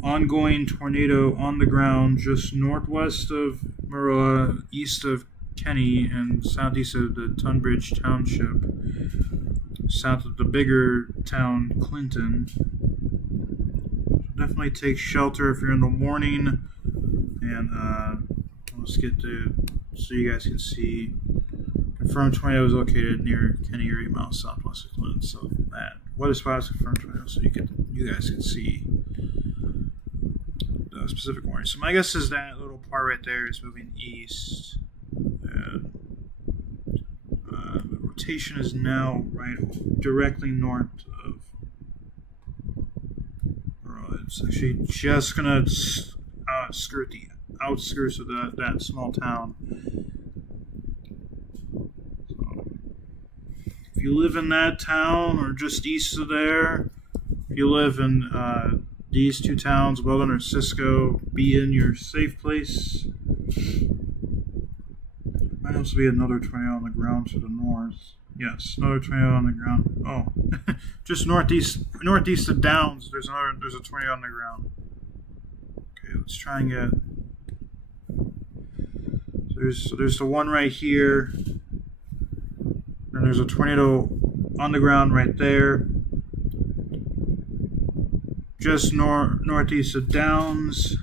ongoing tornado on the ground just northwest of Maroa, east of Kenny, and southeast of the Tunbridge Township, south of the bigger town Clinton. Definitely take shelter if you're in the morning, and let's get to so you guys can see. Confirmed tornado is located near Kenny, or 8 miles southwest of Clinton. So that weather spot is confirmed tornado, so you guys can see the specific warning. So my guess is that little part right there is moving east. The rotation is now directly north of. It's actually just gonna skirt the outskirts of that small town. So, if you live in that town or just east of there, if you live in these two towns, Weldon or Cisco, be in your safe place. Might also be another tornado on the ground to the north. Yes, another tornado on the ground. Oh, just northeast of Downs. There's a tornado on the ground. Okay, let's try and get. So there's the one right here. And there's a tornado on the ground right there. Just northeast of Downs.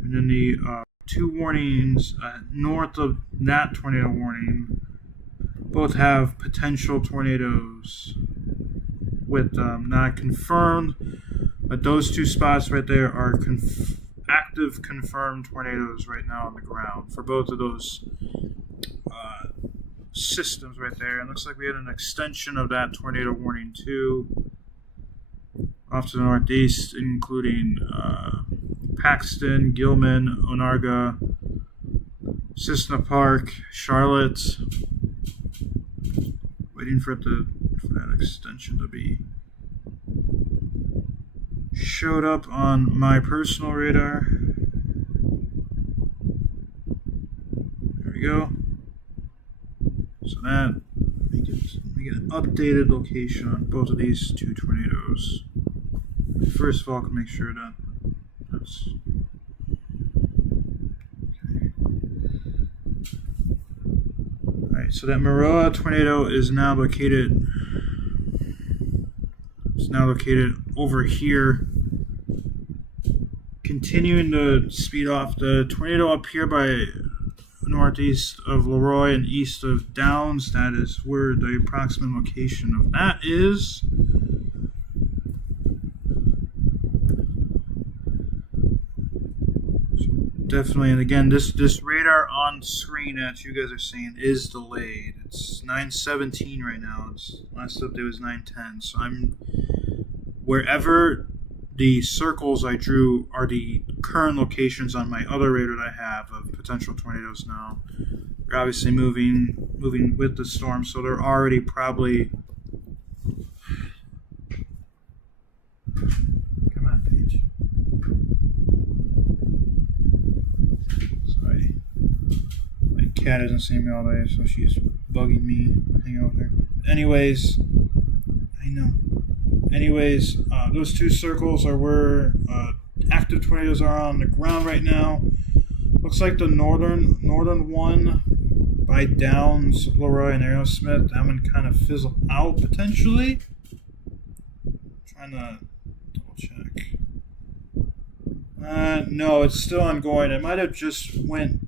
And then the two warnings north of that tornado warning both have potential tornadoes with not confirmed, but those two spots right there are active confirmed tornadoes right now on the ground for both of those systems right there. It looks like we had an extension of that tornado warning too, off to the northeast, including Paxton, Gilman, Onarga, Cessna Park, Charlotte. Waiting for that extension to be showed up on my personal radar. There we go. So that we get an updated location on both of these two tornadoes. First of all, I can make sure that that's okay. All right. So that Maroa tornado is now located. It's now located over here. Continuing to speed off, the tornado up here by northeast of Leroy and east of Downs, that is where the approximate location of that is. So definitely, and again, this radar on screen that you guys are seeing is delayed. It's 9:17 right now. Its last update was 9:10. So I'm wherever the circles I drew are the current locations on my other radar that I have of potential tornadoes now. They're obviously moving with the storm, so they're already probably... Come on, Paige. Sorry. My cat hasn't seen me all day, so she's bugging me. Hang out with her. Anyways, I know. Anyways, those two circles are where active tornadoes are on the ground right now. Looks like the northern one by Downs, Leroy, and Aerosmith, that one kind of fizzled out potentially. Trying to double check. No, it's still ongoing. It might have just went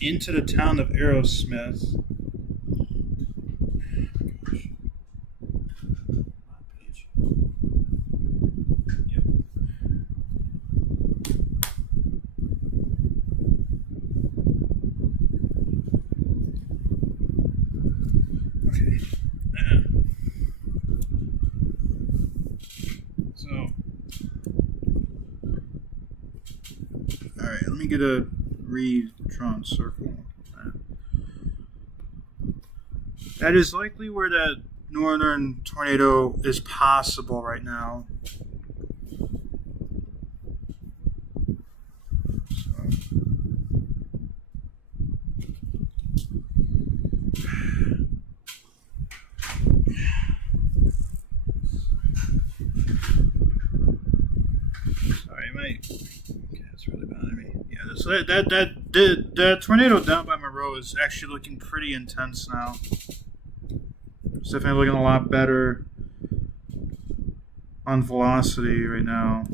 into the town of Aerosmith. Alright, let me get a redrawn circle. That is likely where that northern tornado is possible right now. So that tornado down by Moreau is actually looking pretty intense now. It's definitely looking a lot better on velocity right now.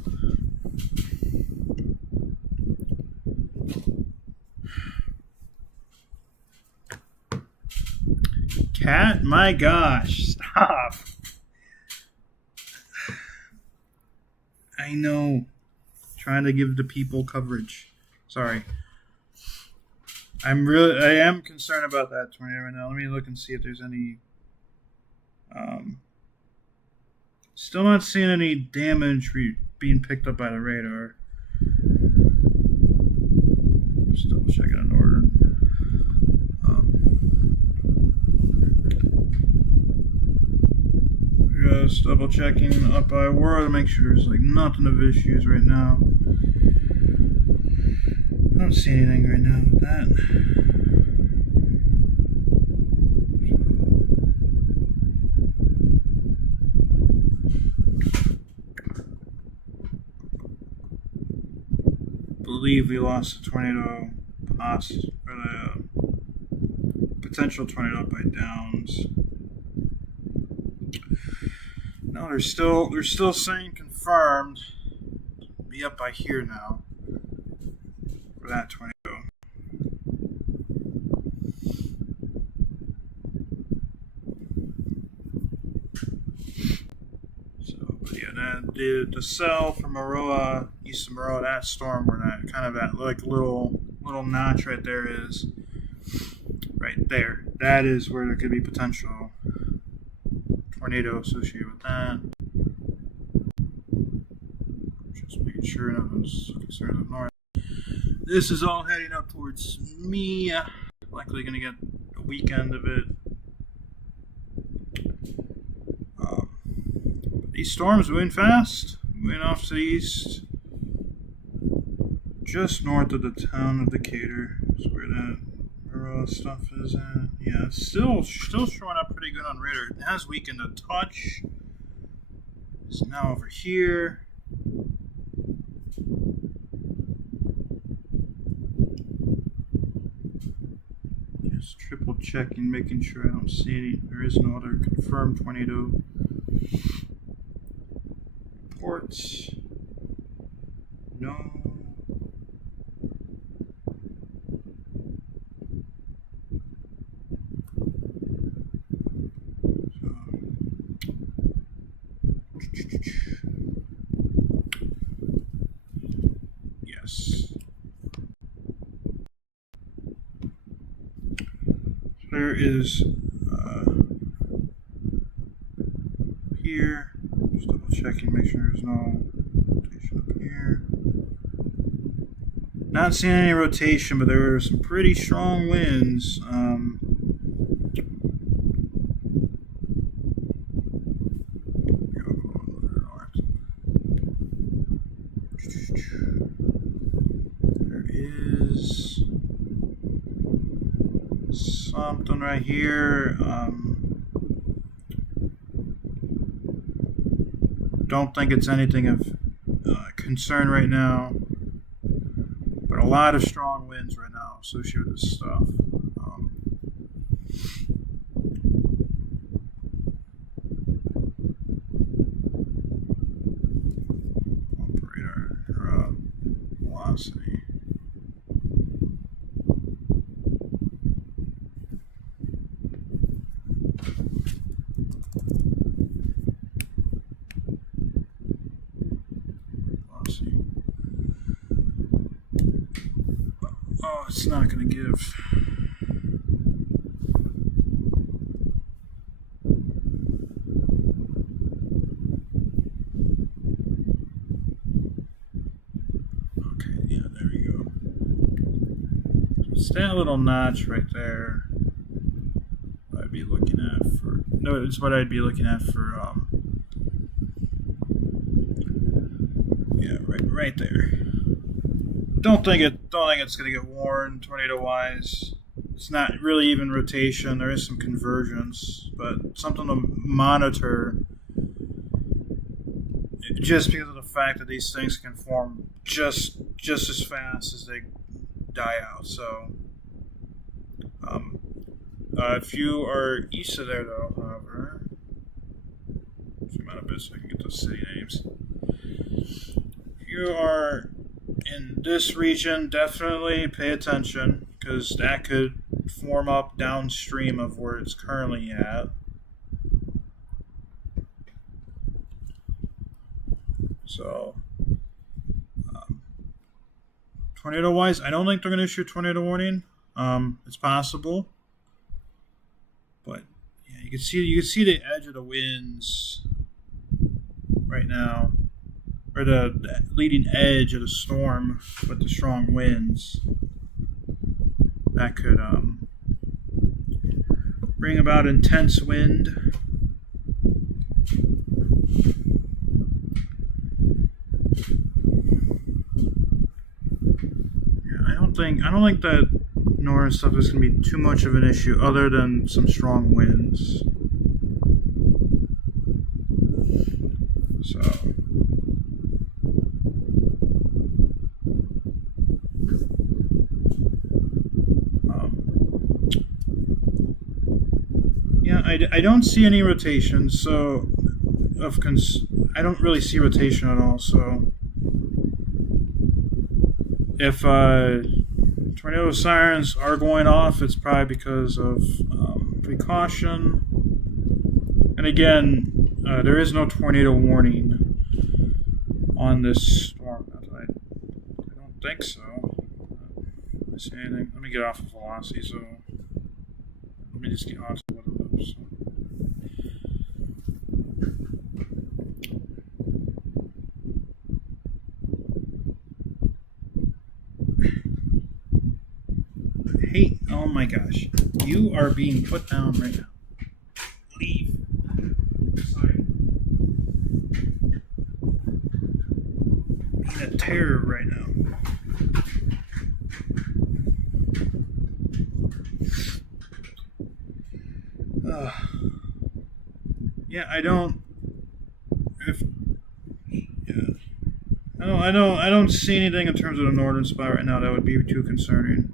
Cat, my gosh, stop. I know. Trying to give the people coverage. Sorry. I am concerned about that tornado right now. Let me look and see if there's any. Still not seeing any damage being picked up by the radar. Just double checking in order. Just double checking up by Aurora to make sure there's like nothing of issues right now. I don't see anything right now with that. I believe we lost the tornado, or the potential tornado by Downs. No, they're still saying confirmed. Be up by here now. That tornado. So, but yeah, the cell from Maroa, east of Maroa, that storm, where that kind of that like little notch right there is. right there. That is where there could be potential tornado associated with that. Just making sure nothing's concerned up north. This is all heading up towards me. Likely going to get a weekend of it. These storms moving fast, moving off to the east, just north of the town of Decatur. That's where that stuff is at. Yeah, it's still showing up pretty good on radar. It has weakened a touch. It's now over here. Just triple checking, making sure I don't see any. There is no other confirmed tornado reports. No. Yes. There is here. Just double checking, make sure there's no rotation up here. Not seeing any rotation, but there were some pretty strong winds. There is something right here. Don't think it's anything of concern right now, but a lot of strong winds right now associated with this stuff. Radar velocity. Oh, it's not going to give. Okay, yeah, there we go. So it's that little notch right there. I'd be looking at for. No, it's what I'd be looking at for. Yeah, right there. Don't think it's going to get worn tornado-wise. It's not really even rotation. There is some convergence, but something to monitor. Just because of the fact that these things can form just as fast as they die out. So, if you are east of there, though, however, zoom out a bit so I can get those city names. If you are in this region, definitely pay attention, because that could form up downstream of where it's currently at. So, tornado-wise, I don't think they're going to issue a tornado warning. It's possible, but yeah, you can see the edge of the winds right now. Or the leading edge of the storm with the strong winds. That could bring about intense wind. Yeah, I don't think that northern stuff is going to be too much of an issue, other than some strong winds. So. Yeah, I don't see any rotation, so I don't really see rotation at all. So if tornado sirens are going off, it's probably because of precaution. And again, there is no tornado warning on this storm. I don't think so. Let me see anything. Let me get off of velocity. So. Let me just get onto one of those. Hey, oh my gosh. You are being put down right now. Leave. Sorry. Being a terror right now. Yeah, I don't. If yeah, I don't see anything in terms of the northern spot right now that would be too concerning.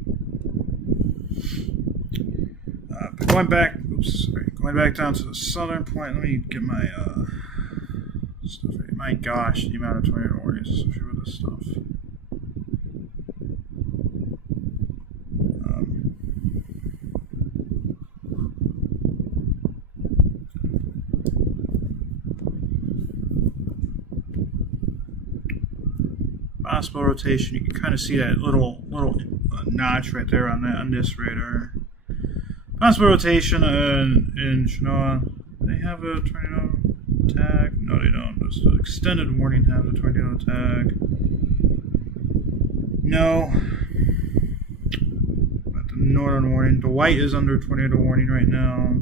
But going back, going back down to the southern point. Let me get my stuff. Right. My gosh, the amount of tornado warnings associated with this stuff. Possible rotation. You can kind of see that little notch right there on this radar. Possible rotation in Chinois. They have a tornado tag. No, they don't. Just an extended warning have a tornado tag. No. But the northern warning. The white is under tornado warning right now.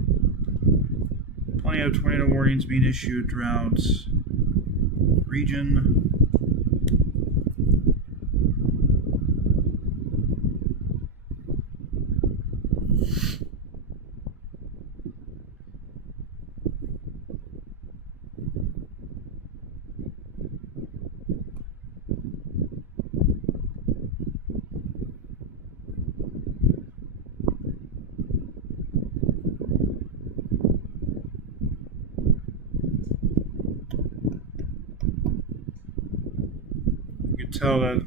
Plenty of tornado warnings being issued throughout region. Tell that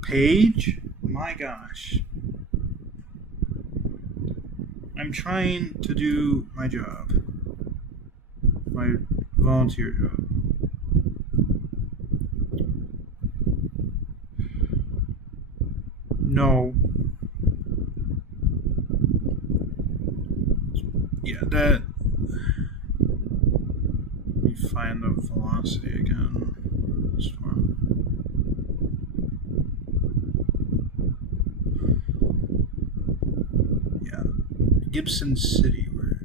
page, my gosh, I'm trying to do my job, my volunteer job. No. Yeah, that. Find the velocity again. Storm. Yeah, Gibson City. Where?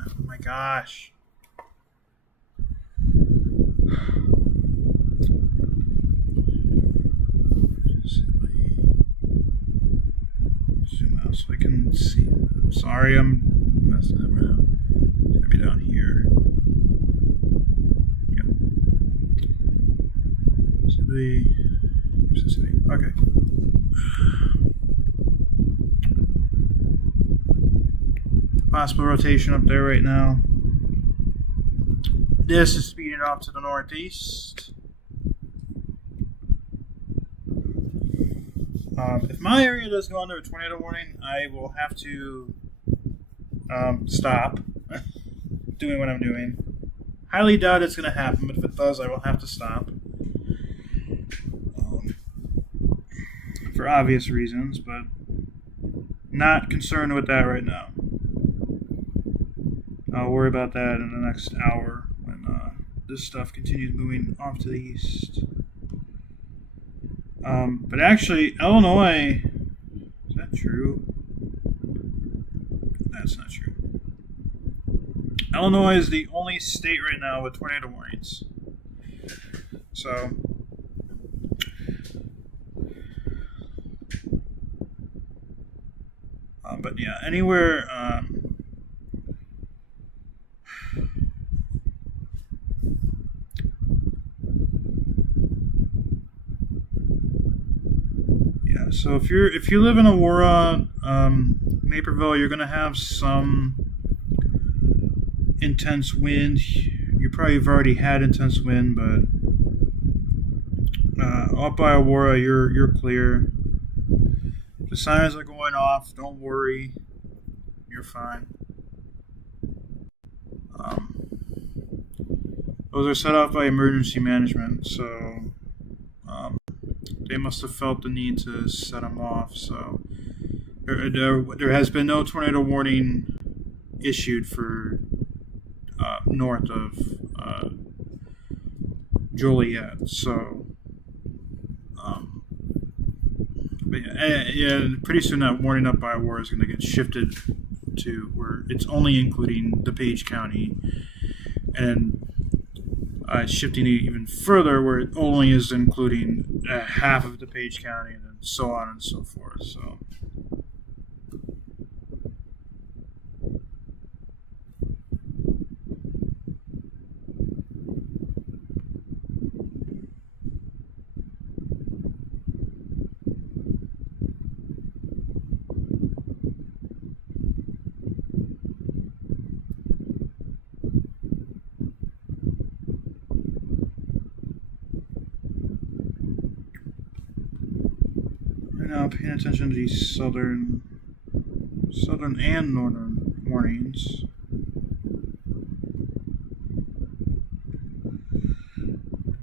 Oh my gosh. Just zoom out so I can see. I'm sorry, I'm messing around. It's gonna be down here. City. Okay. Possible rotation up there right now. This is speeding off to the northeast. If my area does go under a tornado warning, I will have to stop doing what I'm doing. Highly doubt it's going to happen, but if it does, I will have to stop. For obvious reasons, but not concerned with that right now. I'll worry about that in the next hour when this stuff continues moving off to the east. But actually, Illinois, is that true? That's not true. Illinois is the only state right now with tornado warnings. So, but yeah, anywhere. Yeah, so if you live in Aurora, Naperville, you're gonna have some intense wind. You probably have already had intense wind, but up by Aurora, you're clear. The sirens are going off. Don't worry, you're fine. Those are set off by emergency management, so they must have felt the need to set them off. So there has been no tornado warning issued for north of Joliet. So, but yeah, pretty soon that warning up by war is going to get shifted to where it's only including DuPage County, and shifting it even further where it only is including half of DuPage County, and then so on and so forth. So. Right now, paying attention to these southern and northern warnings.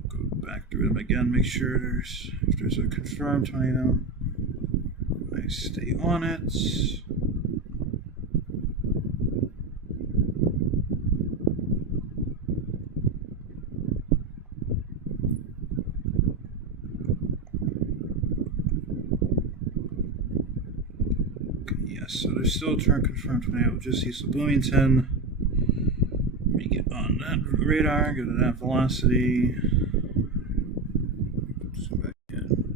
Go back through them again, make sure if there's a confirmed tornado, I stay on it. So there's still a turn confirmed tornado just east of Bloomington. Let me get on that radar, go to that velocity. Back in.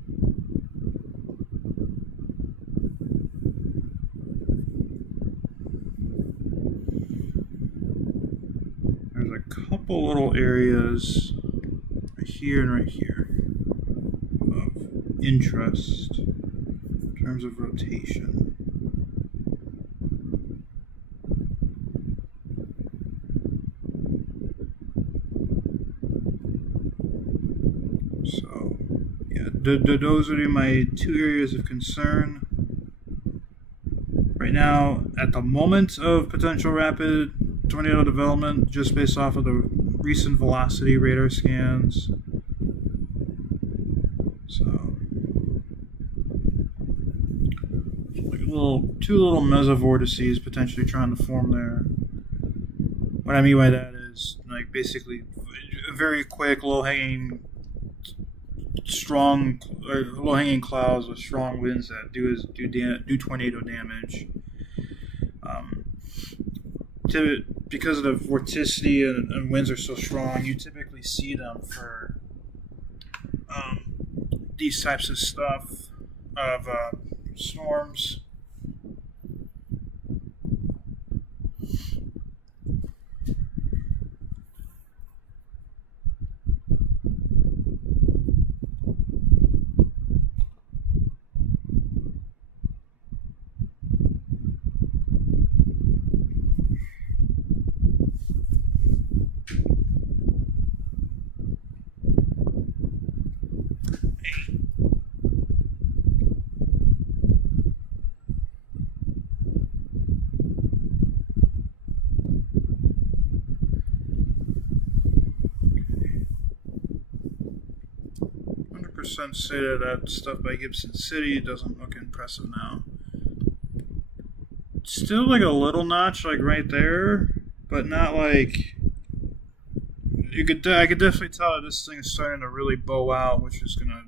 There's a couple little areas right here and right here of interest in terms of rotation. So, yeah, those would be my two areas of concern. Right now, at the moment of potential rapid tornado development, just based off of the recent velocity radar scans. So, like two little mesovortices potentially trying to form there. What I mean by that is, like, basically very quick, low-hanging clouds with strong winds that do tornado damage. Because of the vorticity and winds are so strong, you typically see them for these types of stuff of storms. Say that stuff by Gibson City doesn't look impressive now. Still like a little notch like right there, but not like I could definitely tell that this thing is starting to really bow out, which is gonna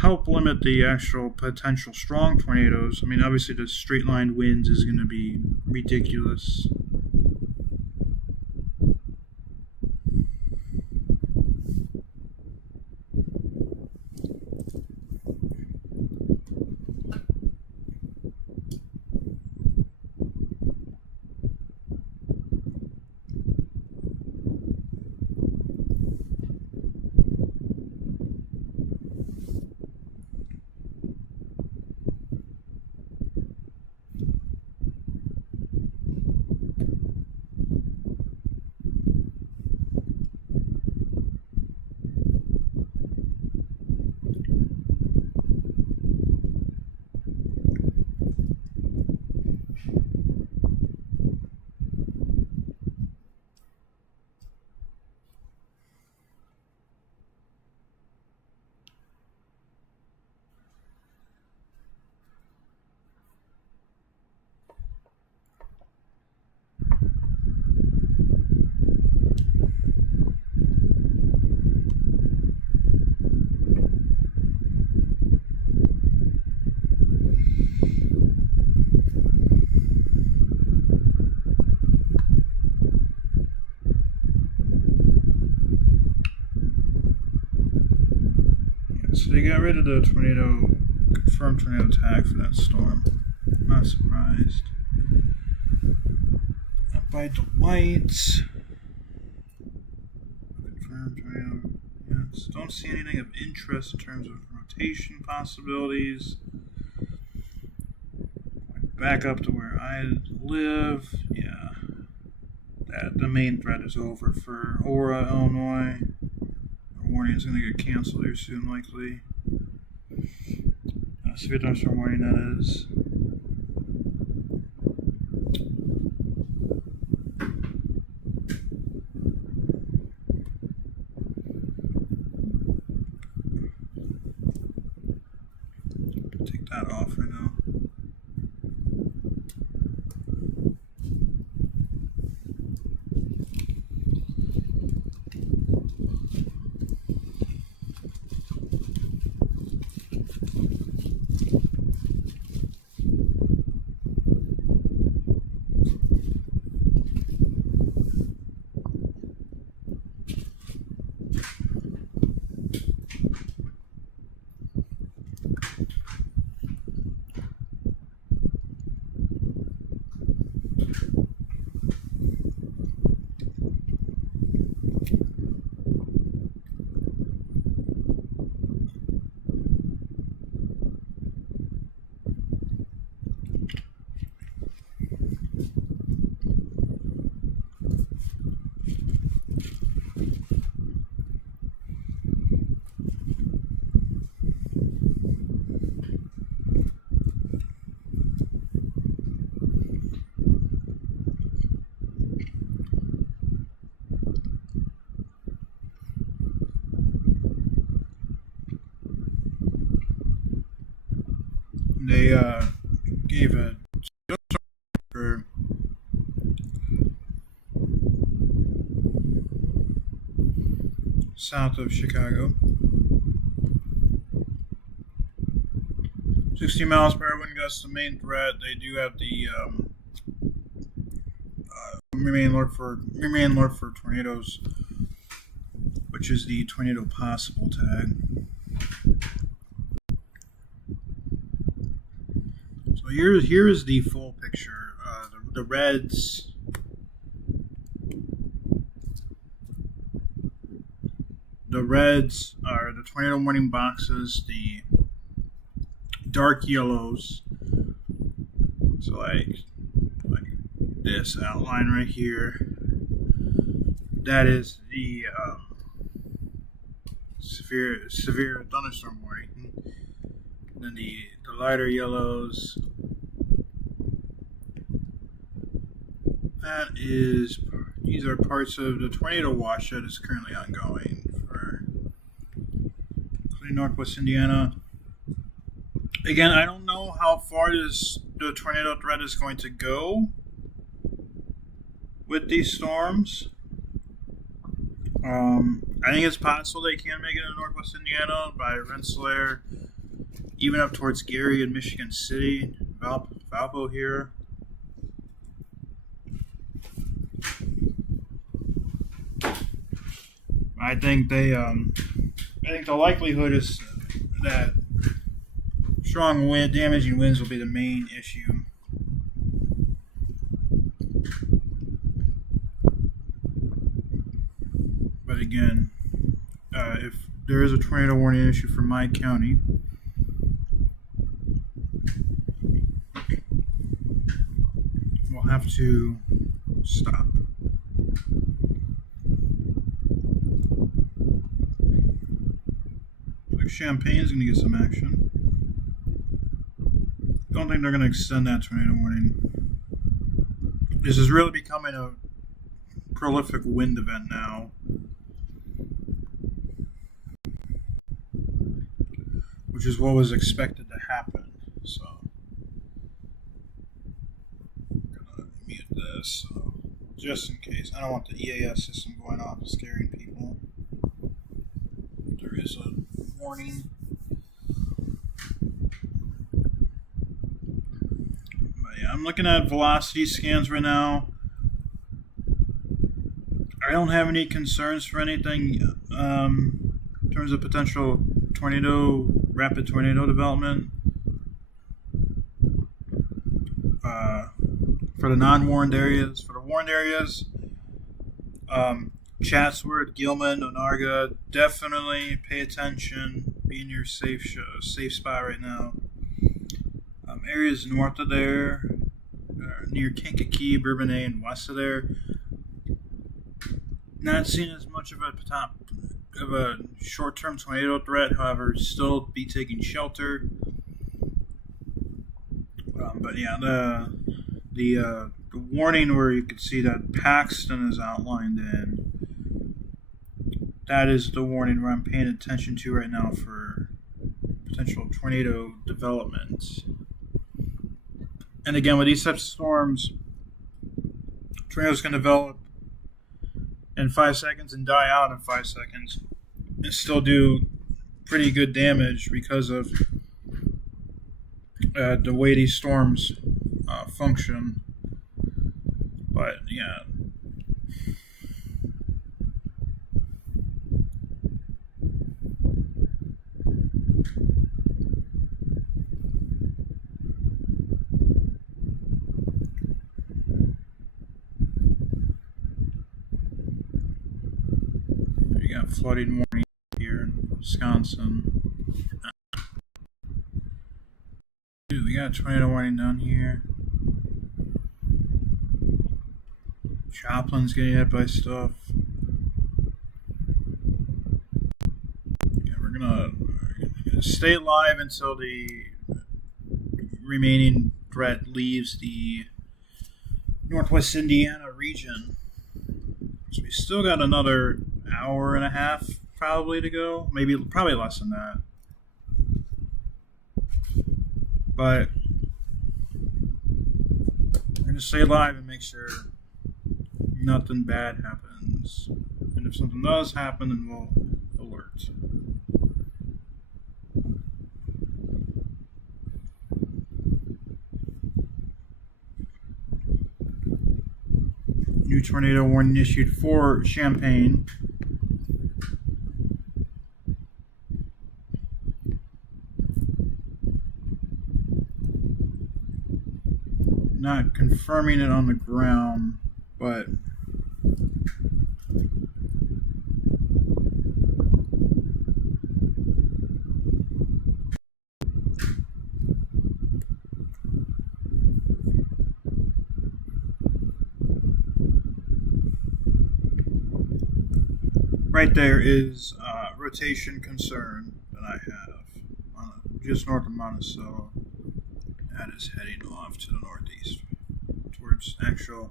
help limit the actual potential strong tornadoes. I mean, obviously the straight line winds is gonna be ridiculous. they got rid of the tornado, confirmed tornado tag for that storm. Not surprised. Up by Dwight. Confirmed tornado. Yes. Don't see anything of interest in terms of rotation possibilities. Back up to where I live. Yeah. The main threat is over for Aura, Illinois. The warning is going to get canceled here soon, likely. Severe thunderstorm warning, that is. Take that off right now. They gave a for south of Chicago. 60 miles per hour wind gusts, the main threat. They do have the remain alert for tornadoes, which is the tornado possible tag. So here is the full picture. The reds. The reds are the tornado warning boxes. The dark yellows. So like this outline right here. That is the severe thunderstorm warning. And then the lighter yellows. These are parts of the tornado watch that is currently ongoing for including Northwest Indiana. Again, I don't know how far the tornado threat is going to go with these storms. I think it's possible they can make it in Northwest Indiana by Rensselaer, even up towards Gary and Michigan City, Valpo here. I think the likelihood is that strong damaging winds will be the main issue. But again, if there is a tornado warning issue for my county, we'll have to stop. Champaign is going to get some action. Don't think they're going to extend that tornado warning. This is really becoming a prolific wind event now. Which is what was expected to happen. So, I'm going to mute this just in case. I don't want the EAS system going off and scaring people. There is a warning. But yeah, I'm looking at velocity scans right now. I don't have any concerns for anything in terms of potential rapid tornado development. For the non-warned areas, for the warned areas, Chatsworth, Gilman, Onarga, definitely pay attention. Be in your safe spot right now. Areas north of there, near Kankakee, Bourbonnais, and west of there, not seeing as much of a short-term tornado threat. However, still be taking shelter. But yeah, the warning where you can see that Paxton is outlined in, that is the warning where I'm paying attention to right now for potential tornado development. And again, with these types of storms, tornadoes can develop in 5 seconds and die out in 5 seconds and still do pretty good damage because of the way these storms function. But yeah. We got flooding warning here in Wisconsin. Dude, we got a tornado warning down here. Joplin's getting hit by stuff. Yeah, we're gonna stay live until the remaining threat leaves the Northwest Indiana region. So we still got another hour and a half probably to go. Probably less than that. But we're going to stay live and make sure nothing bad happens. And if something does happen, then we'll alert. New tornado warning issued for Champaign. Not confirming it on the ground, but right there is rotation concern that I have just north of Monticello. That is heading off to the northeast towards actual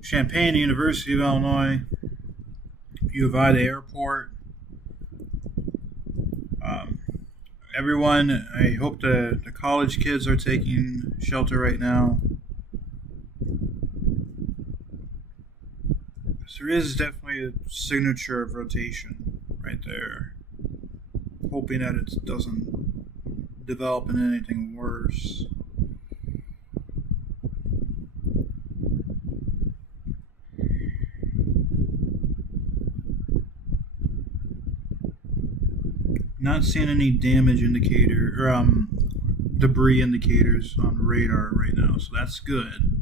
Champaign, the University of Illinois, U of I, the airport. Everyone, I hope the college kids are taking shelter right now. There is definitely a signature of rotation right there. Hoping that it doesn't develop into anything worse. Not seeing any damage indicator or debris indicators on radar right now, so that's good.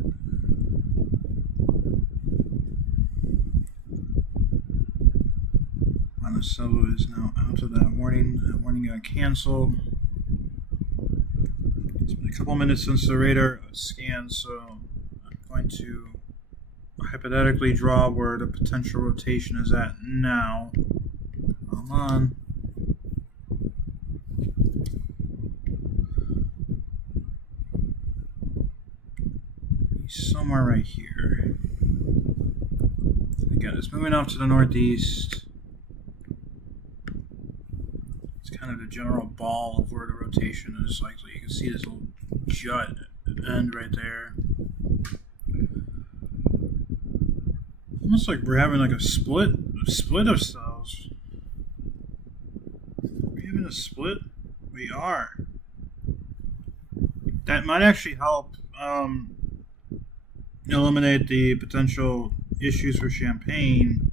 Monticello is now out of that warning. That warning got canceled. It's been a couple minutes since the radar scan, so I'm going to hypothetically draw where the potential rotation is at now. Come on. Somewhere right here. Again, it's moving off to the northeast. It's kind of the general ball of where the rotation is likely. You can see this little jut end right there. Almost like we're having like a split of cells. Are we having a split? We are. That might actually help eliminate the potential issues for Champaign.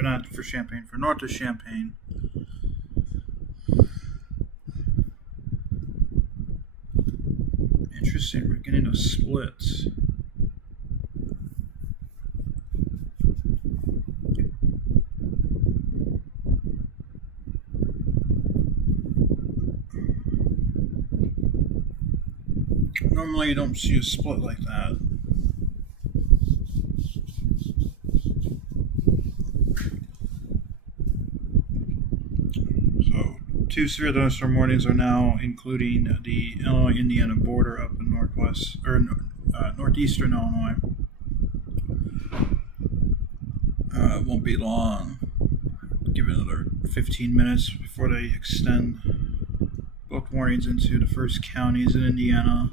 or not for Champaign, for north of Champaign. Interesting, we're getting a split. Normally you don't see a split like that. So, 2 severe thunderstorm warnings are now including the Illinois-Indiana border up in northwest or northeastern Illinois. It won't be long. Give it another 15 minutes before they extend both warnings into the first counties in Indiana.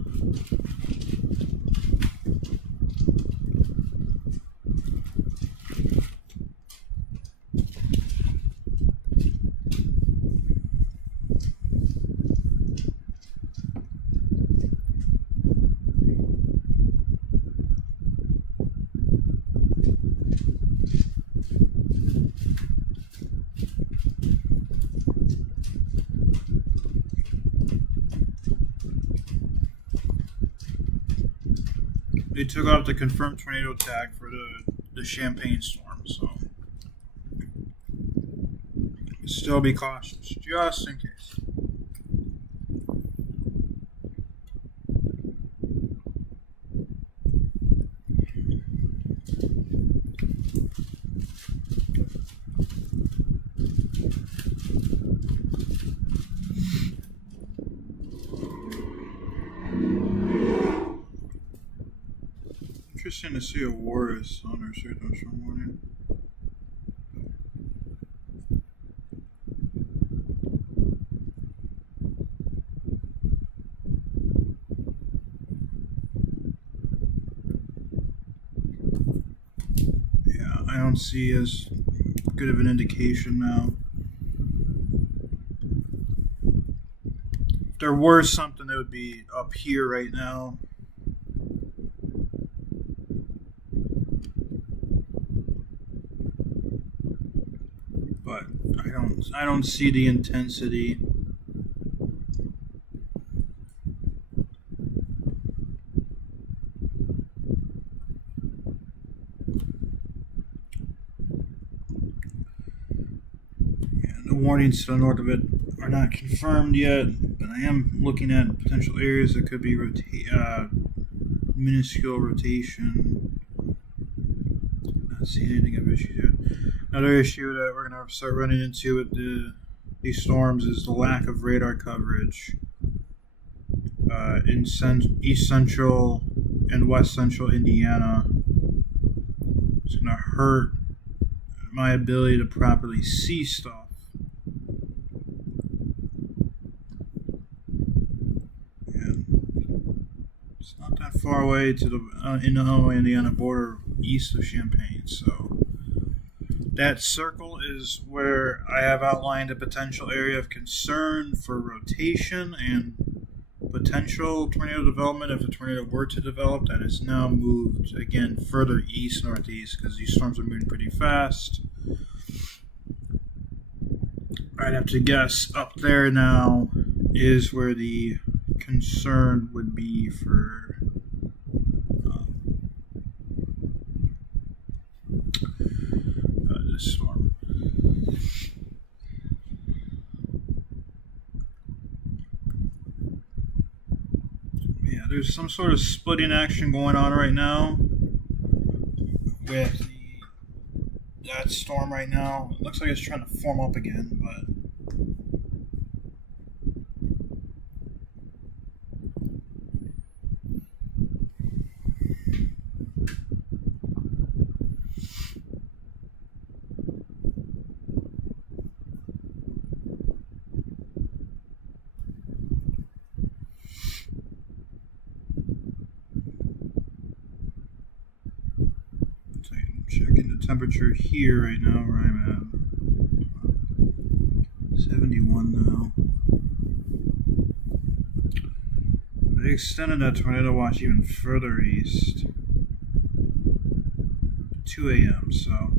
They took off the confirmed tornado tag for the Champaign storm, so still be cautious, just in case. Interesting to see a Walrus on our thunderstorm warning. Yeah, I don't see as good of an indication now. If there were something that would be up here right now. But I don't see the intensity. Yeah, the warnings to the north of it are not confirmed yet, but I am looking at potential areas that could be minuscule rotation. Not seeing anything of issue yet. Another issue that we're going to start running into with these storms is the lack of radar coverage in east central and west central Indiana. It's going to hurt my ability to properly see stuff. And it's not that far away to the Illinois-Indiana border east of Champaign, so that circle is where I have outlined a potential area of concern for rotation and potential tornado development if a tornado were to develop. That is now moved again further east northeast because these storms are moving pretty fast. I'd have to guess up there now is where the concern would be for this storm. Yeah, there's some sort of splitting action going on right now with that storm right now. It looks like it's trying to form up again, but checking the temperature here right now where I'm at. 71 now. They extended that tornado watch even further east. 2 a.m. So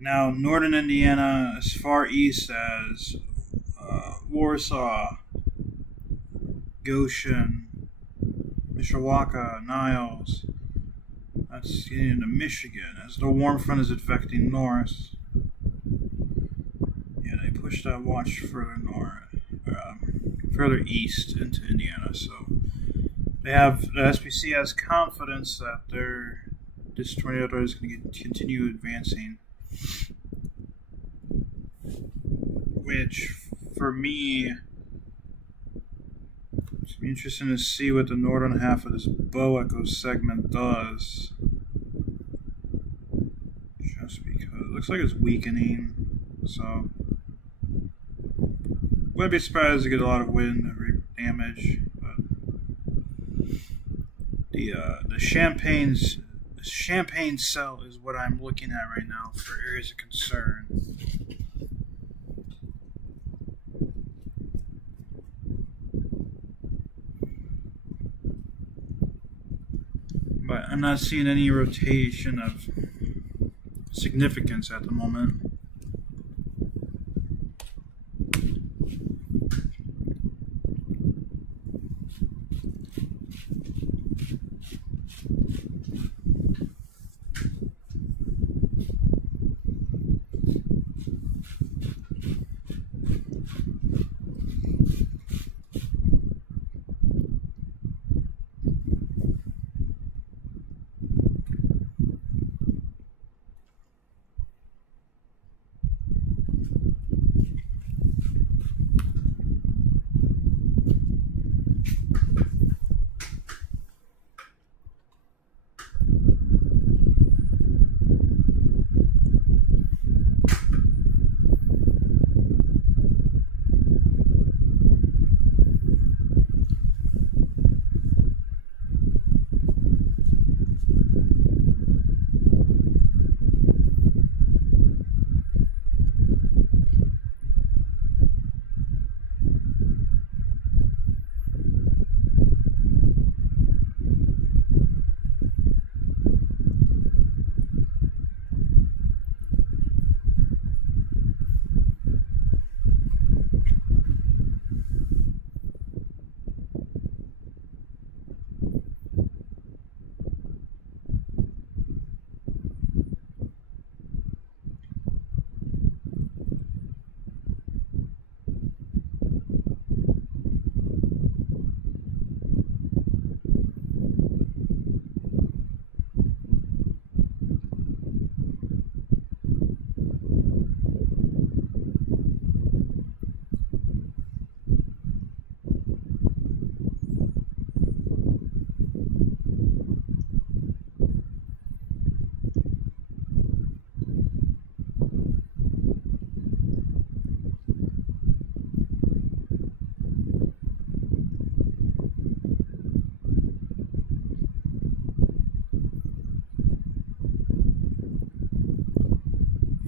Now, northern Indiana, as far east as Warsaw, Goshen, Mishawaka, Niles. That's getting into Michigan. As the warm front is affecting north, yeah, they pushed that watch further north, further east into Indiana. So the SPC has confidence that this tornado is going to continue advancing, which for me, it's interesting to see what the northern half of this bow echo segment does. Just because it looks like it's weakening, so wouldn't be surprised to get a lot of wind damage. But the Champagne cell is what I'm looking at right now for areas of concern. But I'm not seeing any rotation of significance at the moment.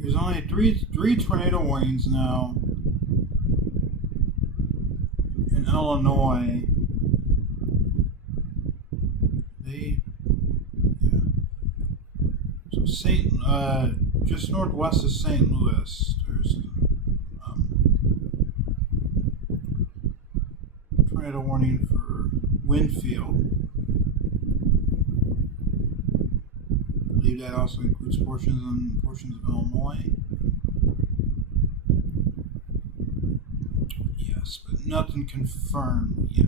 There's only three tornado warnings now in Illinois. So just northwest of St. Louis, there's tornado warning for Winfield. I believe that also includes portions of Illinois. Yes, but nothing confirmed yet.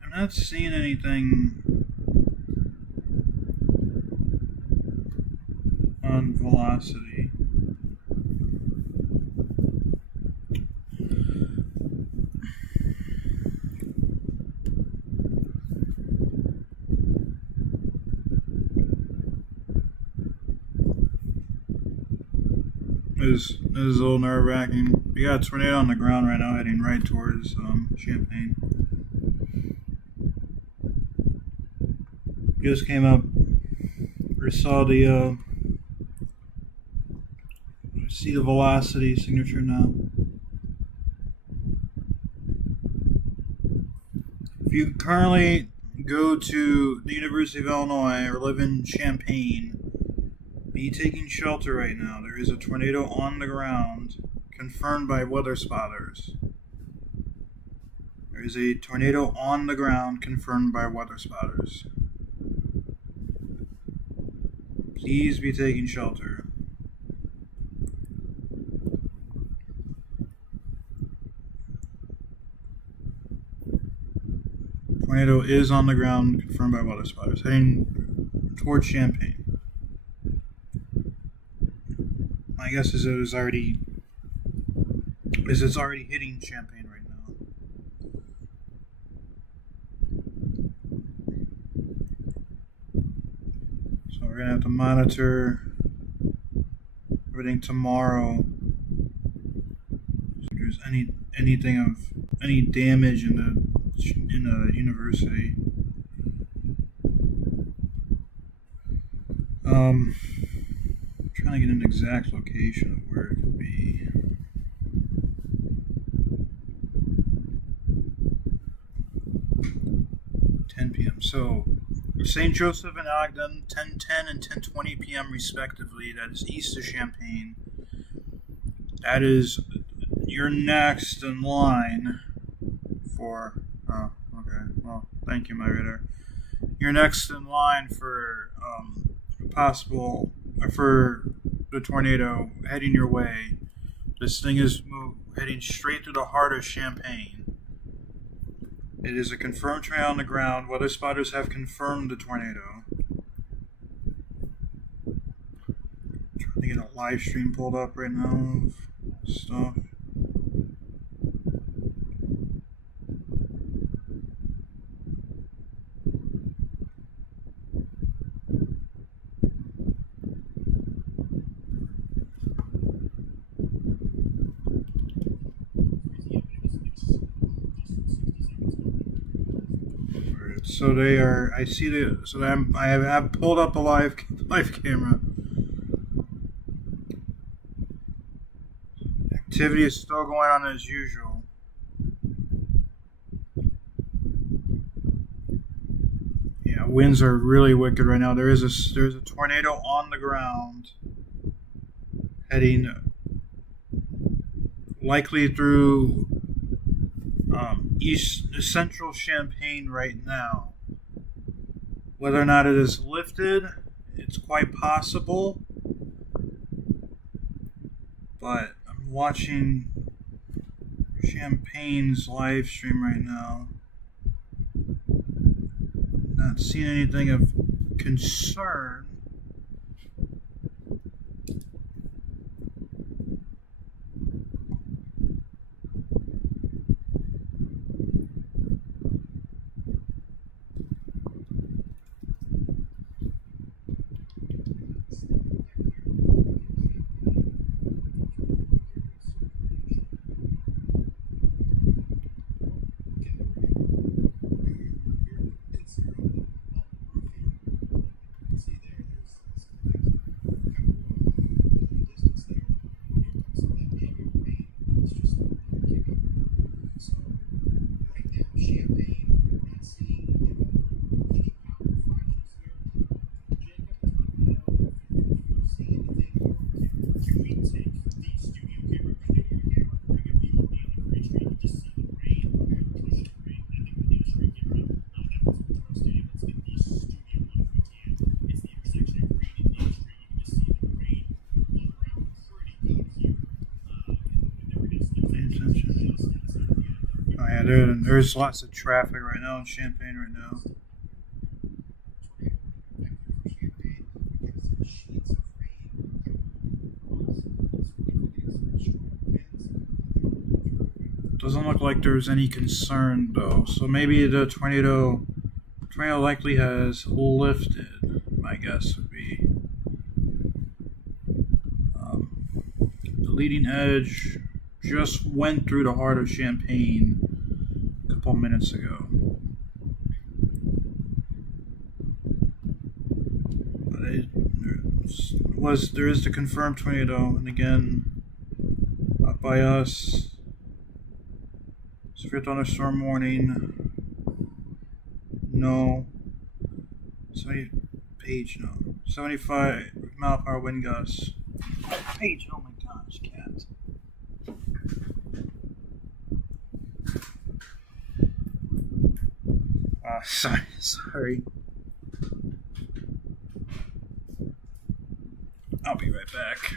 I'm not seeing anything on velocity. This is a little nerve wracking. We got a tornado on the ground right now heading right towards Champaign. Just came up. We saw the see the velocity signature now. If you currently go to the University of Illinois or live in Champaign, be taking shelter right now. There is a tornado on the ground, confirmed by weather spotters. There is a tornado on the ground, confirmed by weather spotters. Please be taking shelter. Tornado is on the ground, confirmed by weather spotters, heading towards Champaign. My guess is it's already hitting Champaign right now. So we're gonna have to monitor everything tomorrow. If there's anything of any damage in the university. Trying to get an exact location of where it could be. p.m. So St. Joseph and Ogden, 10:10 and 10:20 p.m. respectively. That is east of Champaign. That is your next in line for. Oh, okay. Well, thank you, my reader. You're next in line for possible for the tornado heading your way. This thing is heading straight through the heart of Champaign. It is a confirmed tornado on the ground. Weather spotters have confirmed the tornado. I'm trying to get a live stream pulled up right now of stuff. So they are. I see the. So I have pulled up the live camera. Activity is still going on as usual. Yeah, winds are really wicked right now. There's a tornado on the ground, heading likely through central Champaign right now. Whether or not it is lifted, it's quite possible. But I'm watching Champaign's live stream right now. Not seeing anything of concern. there's lots of traffic right now in Champaign right now. Doesn't look like there's any concern though, so maybe the tornado likely has lifted. My guess would be the leading edge just went through the heart of Champaign a couple minutes ago. But there is the confirmed tornado, and again, up by us. Severe thunderstorm warning. No. 70 Page, no. 75 mile per hour wind gusts. Page, oh my gosh, cat. Sorry. I'll be right back.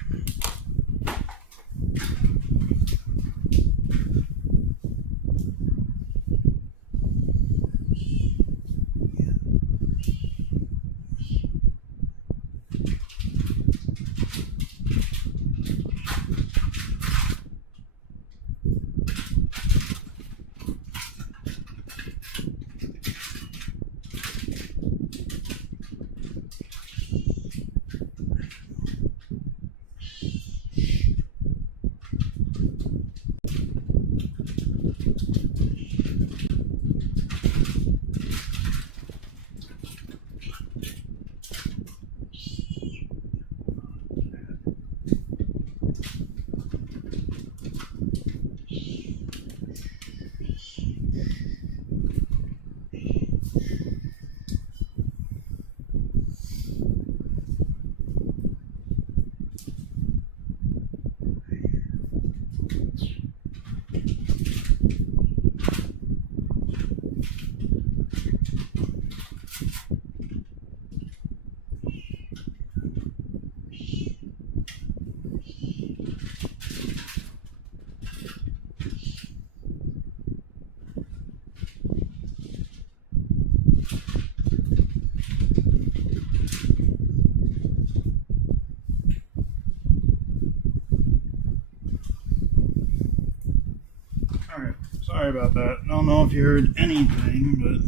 Alright, sorry about that. I don't know if you heard anything, but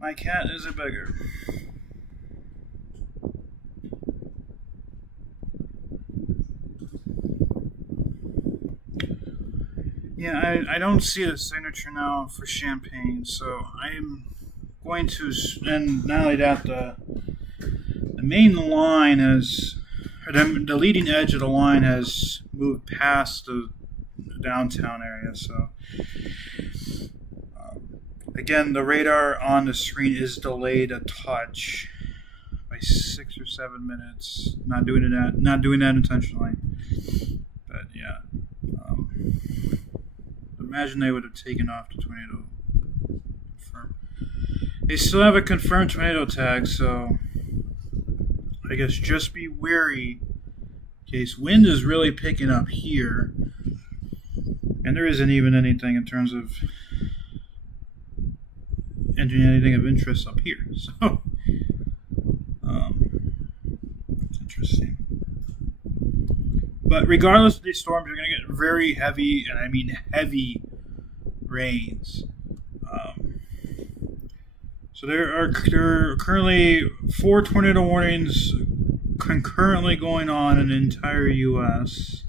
my cat is a beggar. Yeah, I don't see the signature now for Champaign, so I'm going to, and not only that, the main line has, or the leading edge of the line has moved past the downtown area, so again, the radar on the screen is delayed a touch by 6 or 7 minutes. Not doing that intentionally, but yeah. Imagine they would have taken off the tornado. Confirmed. They still have a confirmed tornado tag, so I guess just be wary in case wind is really picking up here. And there isn't even anything in terms of anything of interest up here. So, it's interesting. But regardless of these storms, you're going to get very heavy, and I mean heavy, rains. So there are currently 4 tornado warnings concurrently going on in the entire U.S.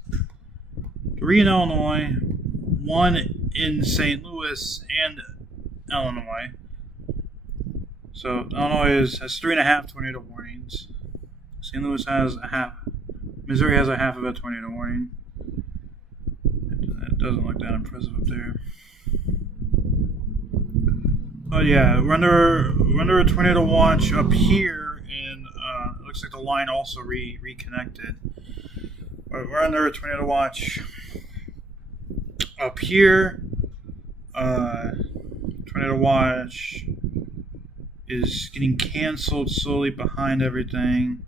3 in Illinois, 1 in St. Louis and Illinois. So Illinois has 3.5 tornado warnings. St. Louis has a half. Missouri has a half of a tornado warning. It doesn't look that impressive up there. Oh yeah, we're under a tornado watch up here, and it looks like the line also reconnected. We're under a tornado watch up here. Tornado watch is getting canceled slowly behind everything.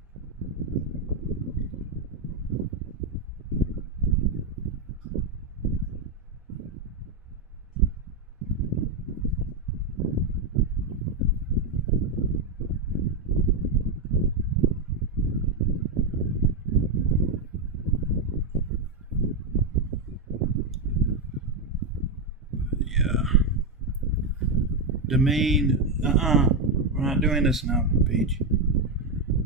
the main. We're not doing this now, Paige.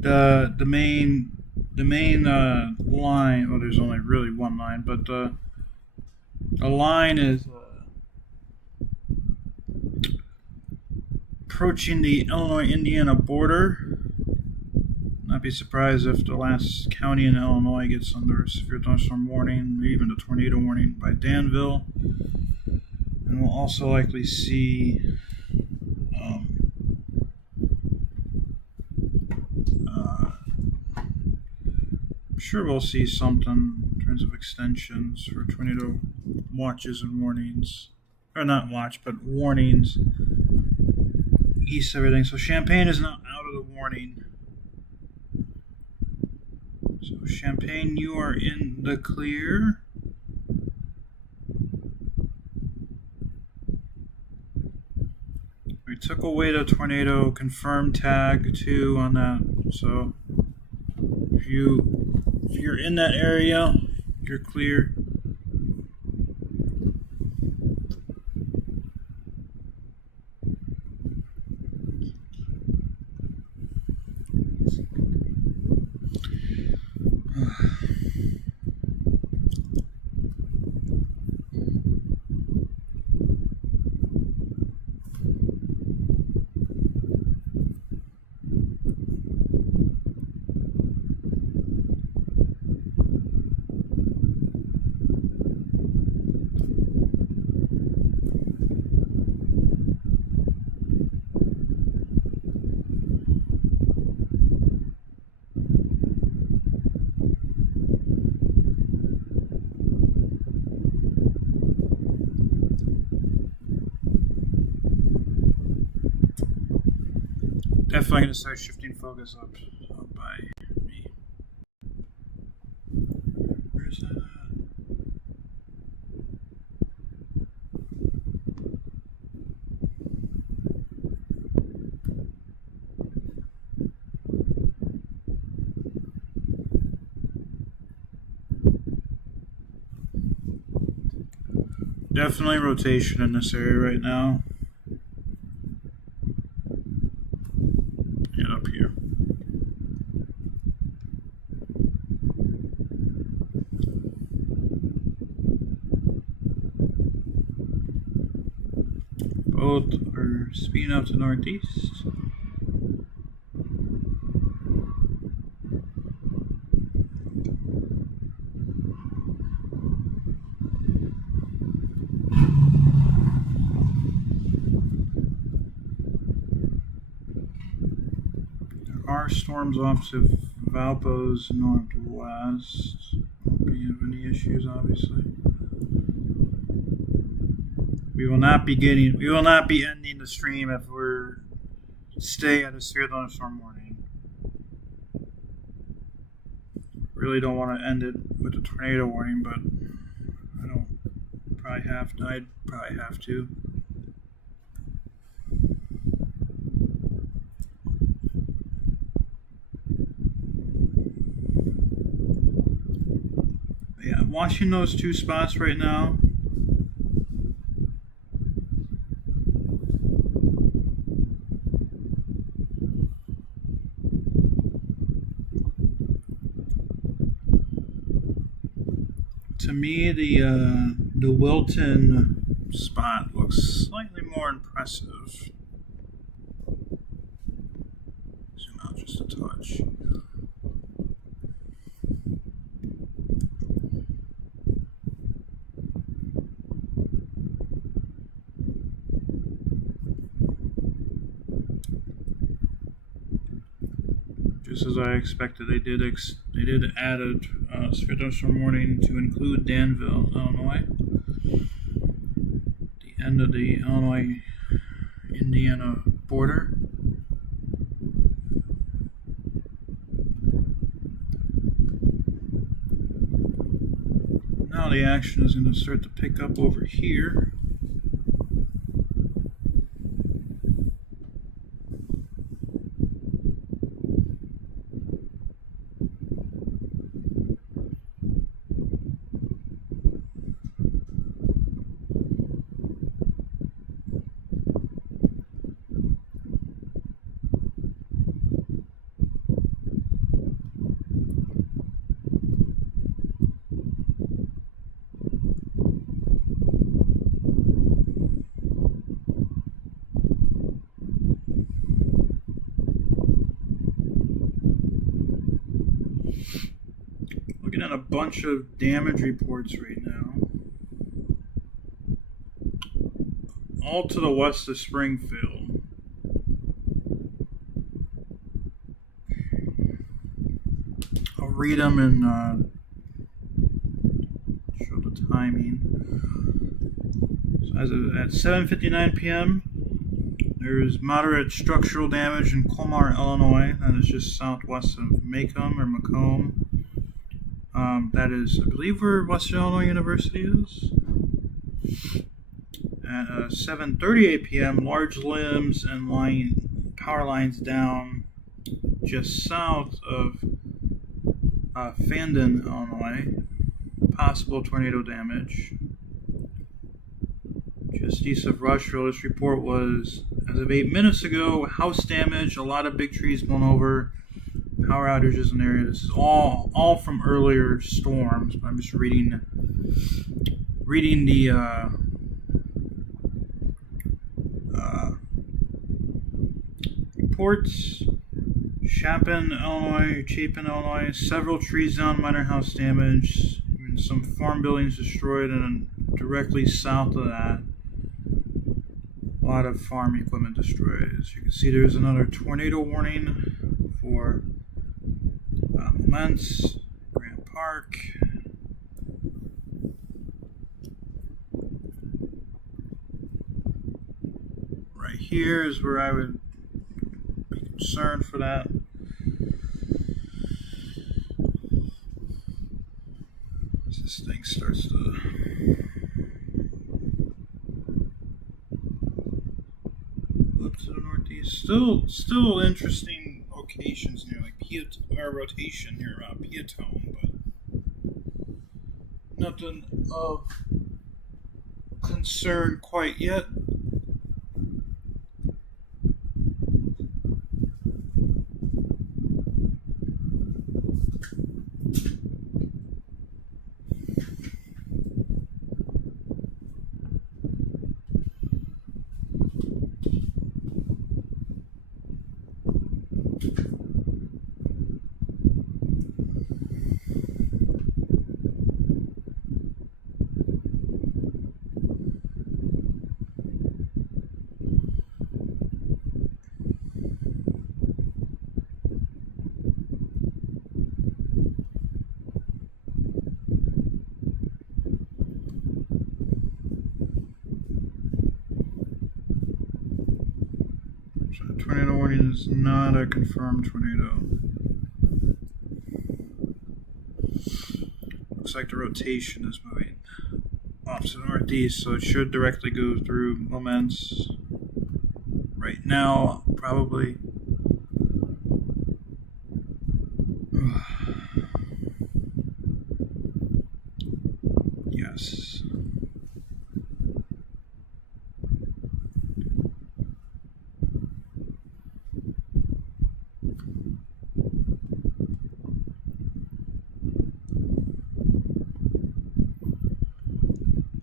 The main line. Well, there's only really one line, but a line is approaching the Illinois-Indiana border. Not be surprised if the last county in Illinois gets under a severe thunderstorm warning, or even a tornado warning by Danville. And we'll also likely see I'm sure we'll see something in terms of extensions for tornado watches and warnings. Or not watch, but warnings. East everything. So Champaign is now out of the warning. So Champaign, you are in the clear. We took away the tornado confirmed tag too on that. So if you're in that area, you're clear. Definitely going to start shifting focus up by me. Where's that at? Definitely rotation in this area right now. And up here. Both are speeding out to northeast. There are storms off to Valpo's northwest. Won't be of any issues, obviously. We will not be ending the stream if we're stay at a severe thunderstorm warning. Really don't want to end it with a tornado warning, but I don't I'd probably have to. But yeah, watching those two spots right now. To me, the Wilton spot looks slightly more impressive. Zoom out just a touch. Just as I expected, they did add a severe thunderstorm warning to include Danville, Illinois. The end of the Illinois-Indiana border. Now the action is going to start to pick up over here. a bunch of damage reports right now. All to the west of Springfield. I'll read them and show the timing. So as of, at 7:59 p.m., there is moderate structural damage in Colmar, Illinois. That is just southwest of Macomb or Macomb. That is, I believe, where Western Illinois University is. At 7:38 p.m., large limbs and power lines down just south of Fandon, Illinois. Possible tornado damage. Just east of Rushville, this report was, as of 8 minutes ago, house damage, a lot of big trees blown over, power outages in the area. This is all from earlier storms. I'm just reading the reports. Chapin, Illinois, several trees down, minor house damage, and some farm buildings destroyed, and directly south of that, a lot of farm equipment destroyed. As you can see, there's another tornado warning for Momence, Grant Park. Right here is where I would be concerned for that. This thing starts to up to the northeast. Still interesting locations near like rotation here around Piatone, but nothing of concern quite yet. So the tornado warning is not a confirmed tornado. Looks like the rotation is moving off to the northeast, so it should directly go through Momence. Right now, probably. Yes.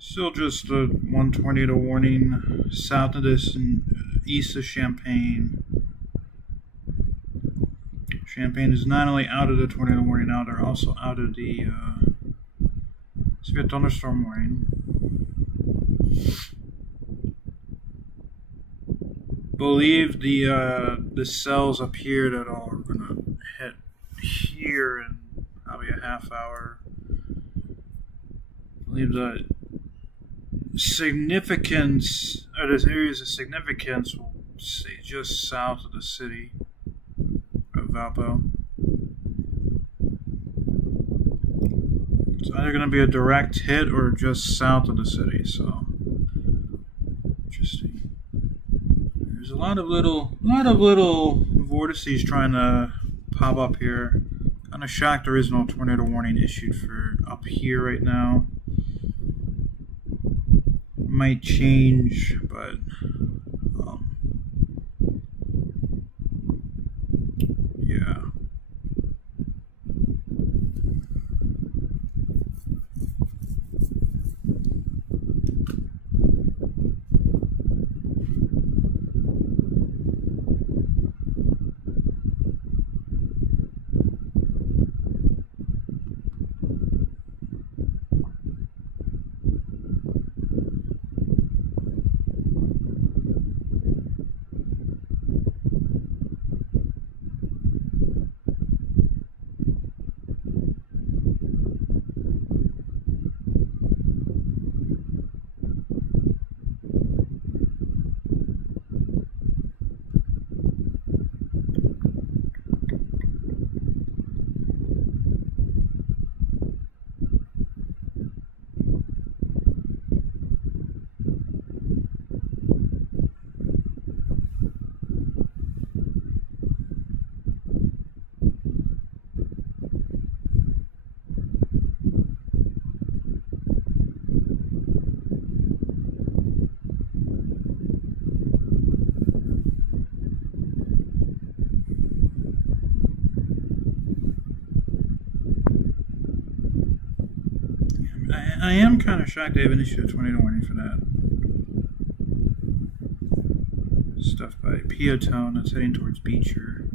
Still just a one tornado warning south of this and east of Champaign. Champaign is not only out of the tornado warning now, they're also out of the severe thunderstorm warning. Believe the cells up here that are gonna hit here in probably a half hour. Believe that significance, or this areas of significance, will stay just south of the city of Valpo. It's either going to be a direct hit or just south of the city. So interesting. There's a lot of little vortices trying to pop up here. Kind of shocked there is no tornado warning issued for up here right now. Might change, but yeah. I am kind of shocked they haven't issued a tornado warning for that. Stuff by Piatone that's heading towards Beecher.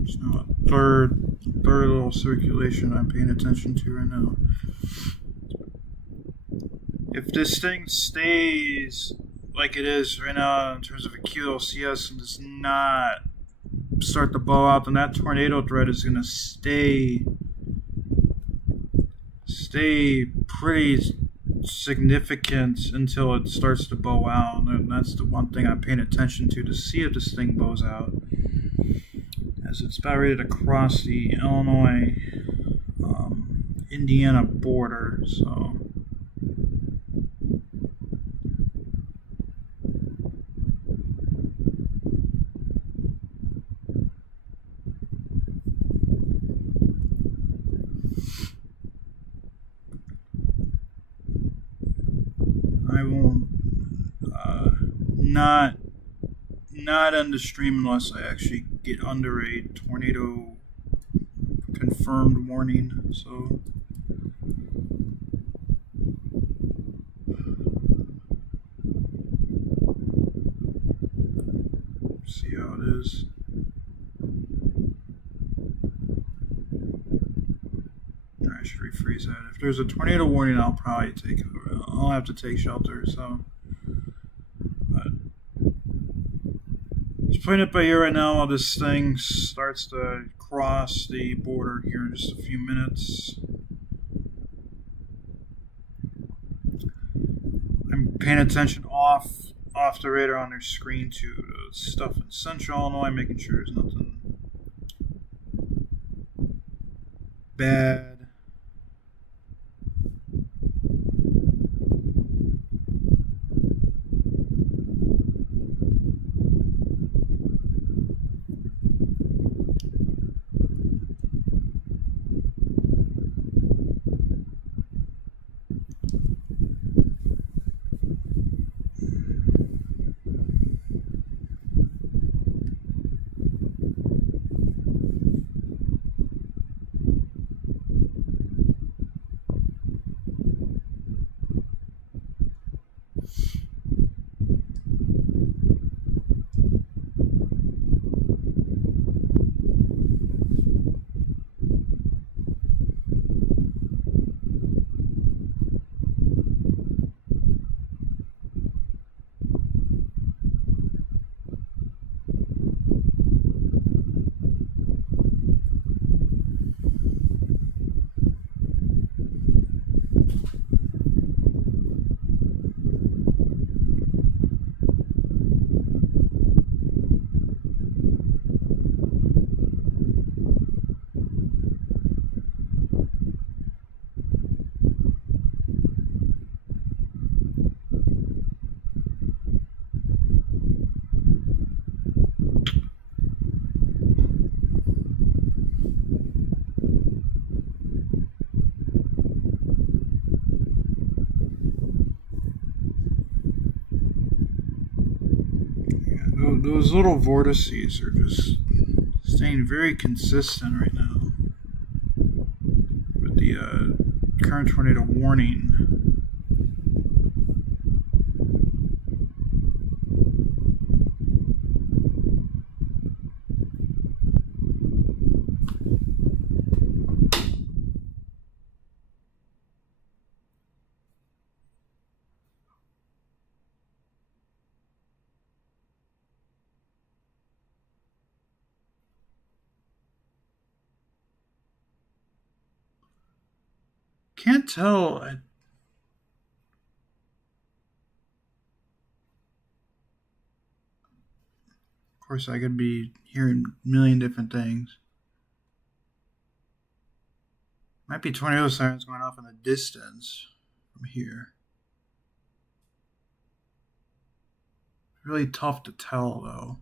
There's now a third little circulation I'm paying attention to right now. If this thing stays like it is right now in terms of a QLCS and does not start to bow out, then that tornado threat is going to stay pretty significant until it starts to bow out. And that's the one thing I'm paying attention to see if this thing bows out, as it's about ready to cross the Illinois Indiana border. So I will not end the stream unless I actually get under a tornado confirmed warning. So see how it is. I should rephrase that. If there's a tornado warning, I'll have to take shelter. So, but just putting it by ear right now while this thing starts to cross the border here in just a few minutes. I'm paying attention off the radar on their screen to the stuff in Central Illinois, making sure there's nothing bad. Those little vortices are just staying very consistent right now with the current tornado warning. Can't tell. course, I could be hearing a million different things. Might be tornado sirens going off in the distance from here. Really tough to tell, though.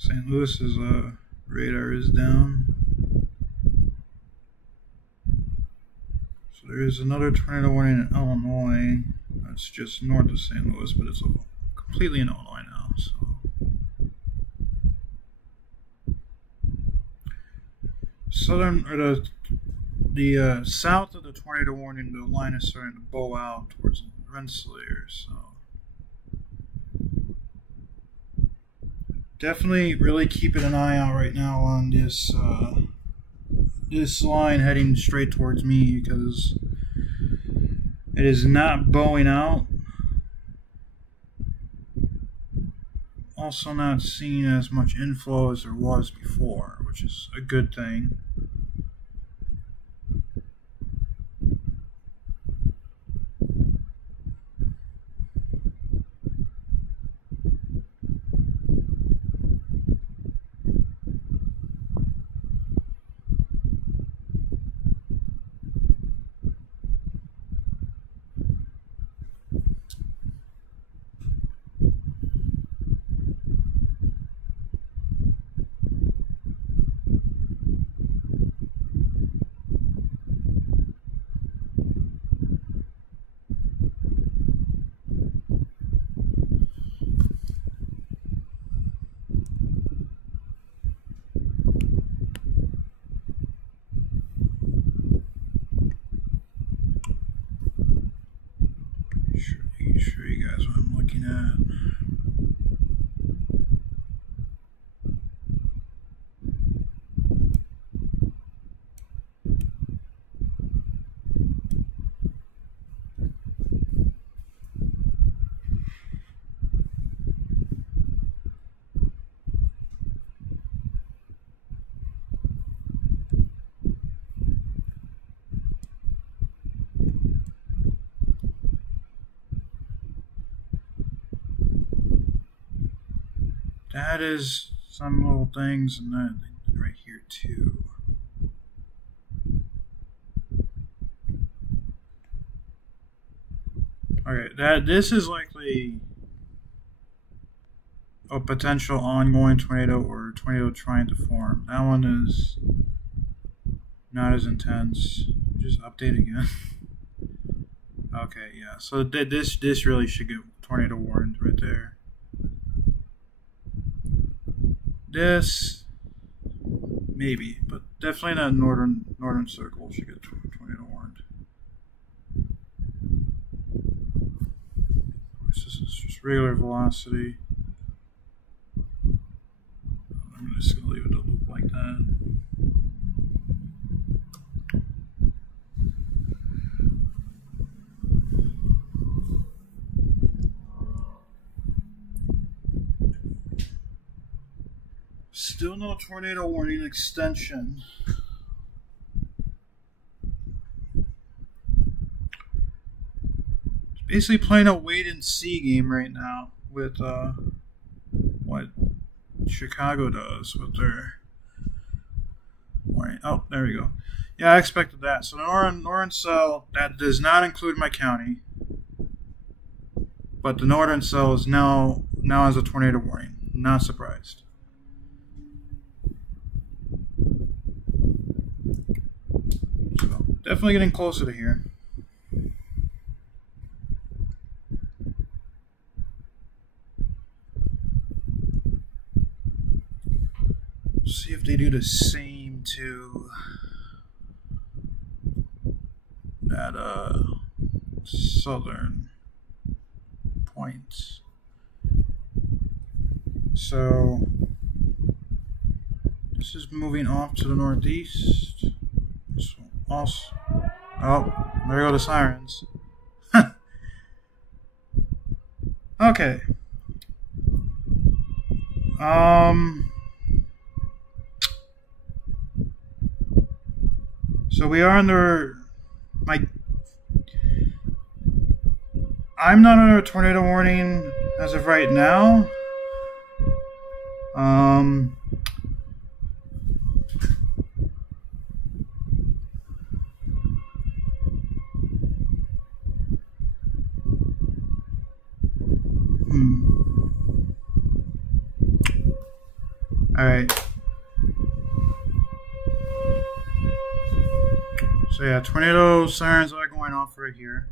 St. Louis's radar is down. So there is another tornado warning in Illinois. That's just north of St. Louis, but it's completely in Illinois now. So southern or the south of the tornado warning, the line is starting to bow out towards Rensselaer. So definitely really keeping an eye out right now on this this line heading straight towards me, because it is not bowing out. Also not seeing as much inflow as there was before, which is a good thing. Show you guys what I'm looking at. That is some little things, and that right here too. Okay, this is likely a potential ongoing tornado or tornado trying to form. That one is not as intense. Just update again. Okay, yeah. So this really should get tornado warned right there. This maybe, but definitely not northern circle should get tornado warned. This is just regular velocity. I'm just gonna leave it to loop like that. Still no tornado warning extension. It's basically playing a wait and see game right now with what Chicago does with their warning. Oh, there we go. Yeah, I expected that. So northern cell, that does not include my county, but the northern cell is now has a tornado warning. Not surprised. So definitely getting closer to here. See if they do the same to that southern point. So this is moving off to the northeast. So also, oh, there go the sirens. Okay. So we are under I'm not under a tornado warning as of right now. All right. So yeah, tornado sirens are going off right here.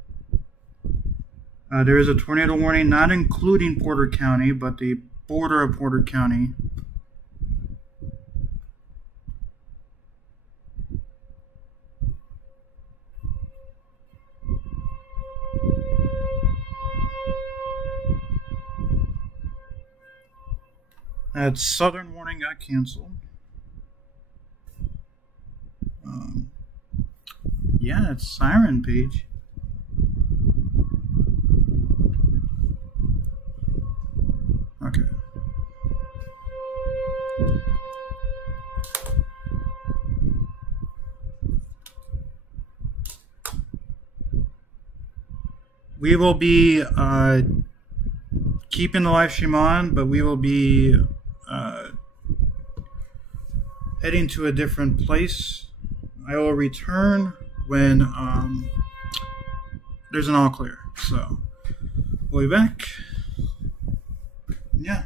There is a tornado warning, not including Porter County, but the border of Porter County. That southern warning got canceled. Yeah, it's siren page. Okay. We will be keeping the live stream on, but we will be heading to a different place. I will return when there's an all clear. So we'll be back. Yeah.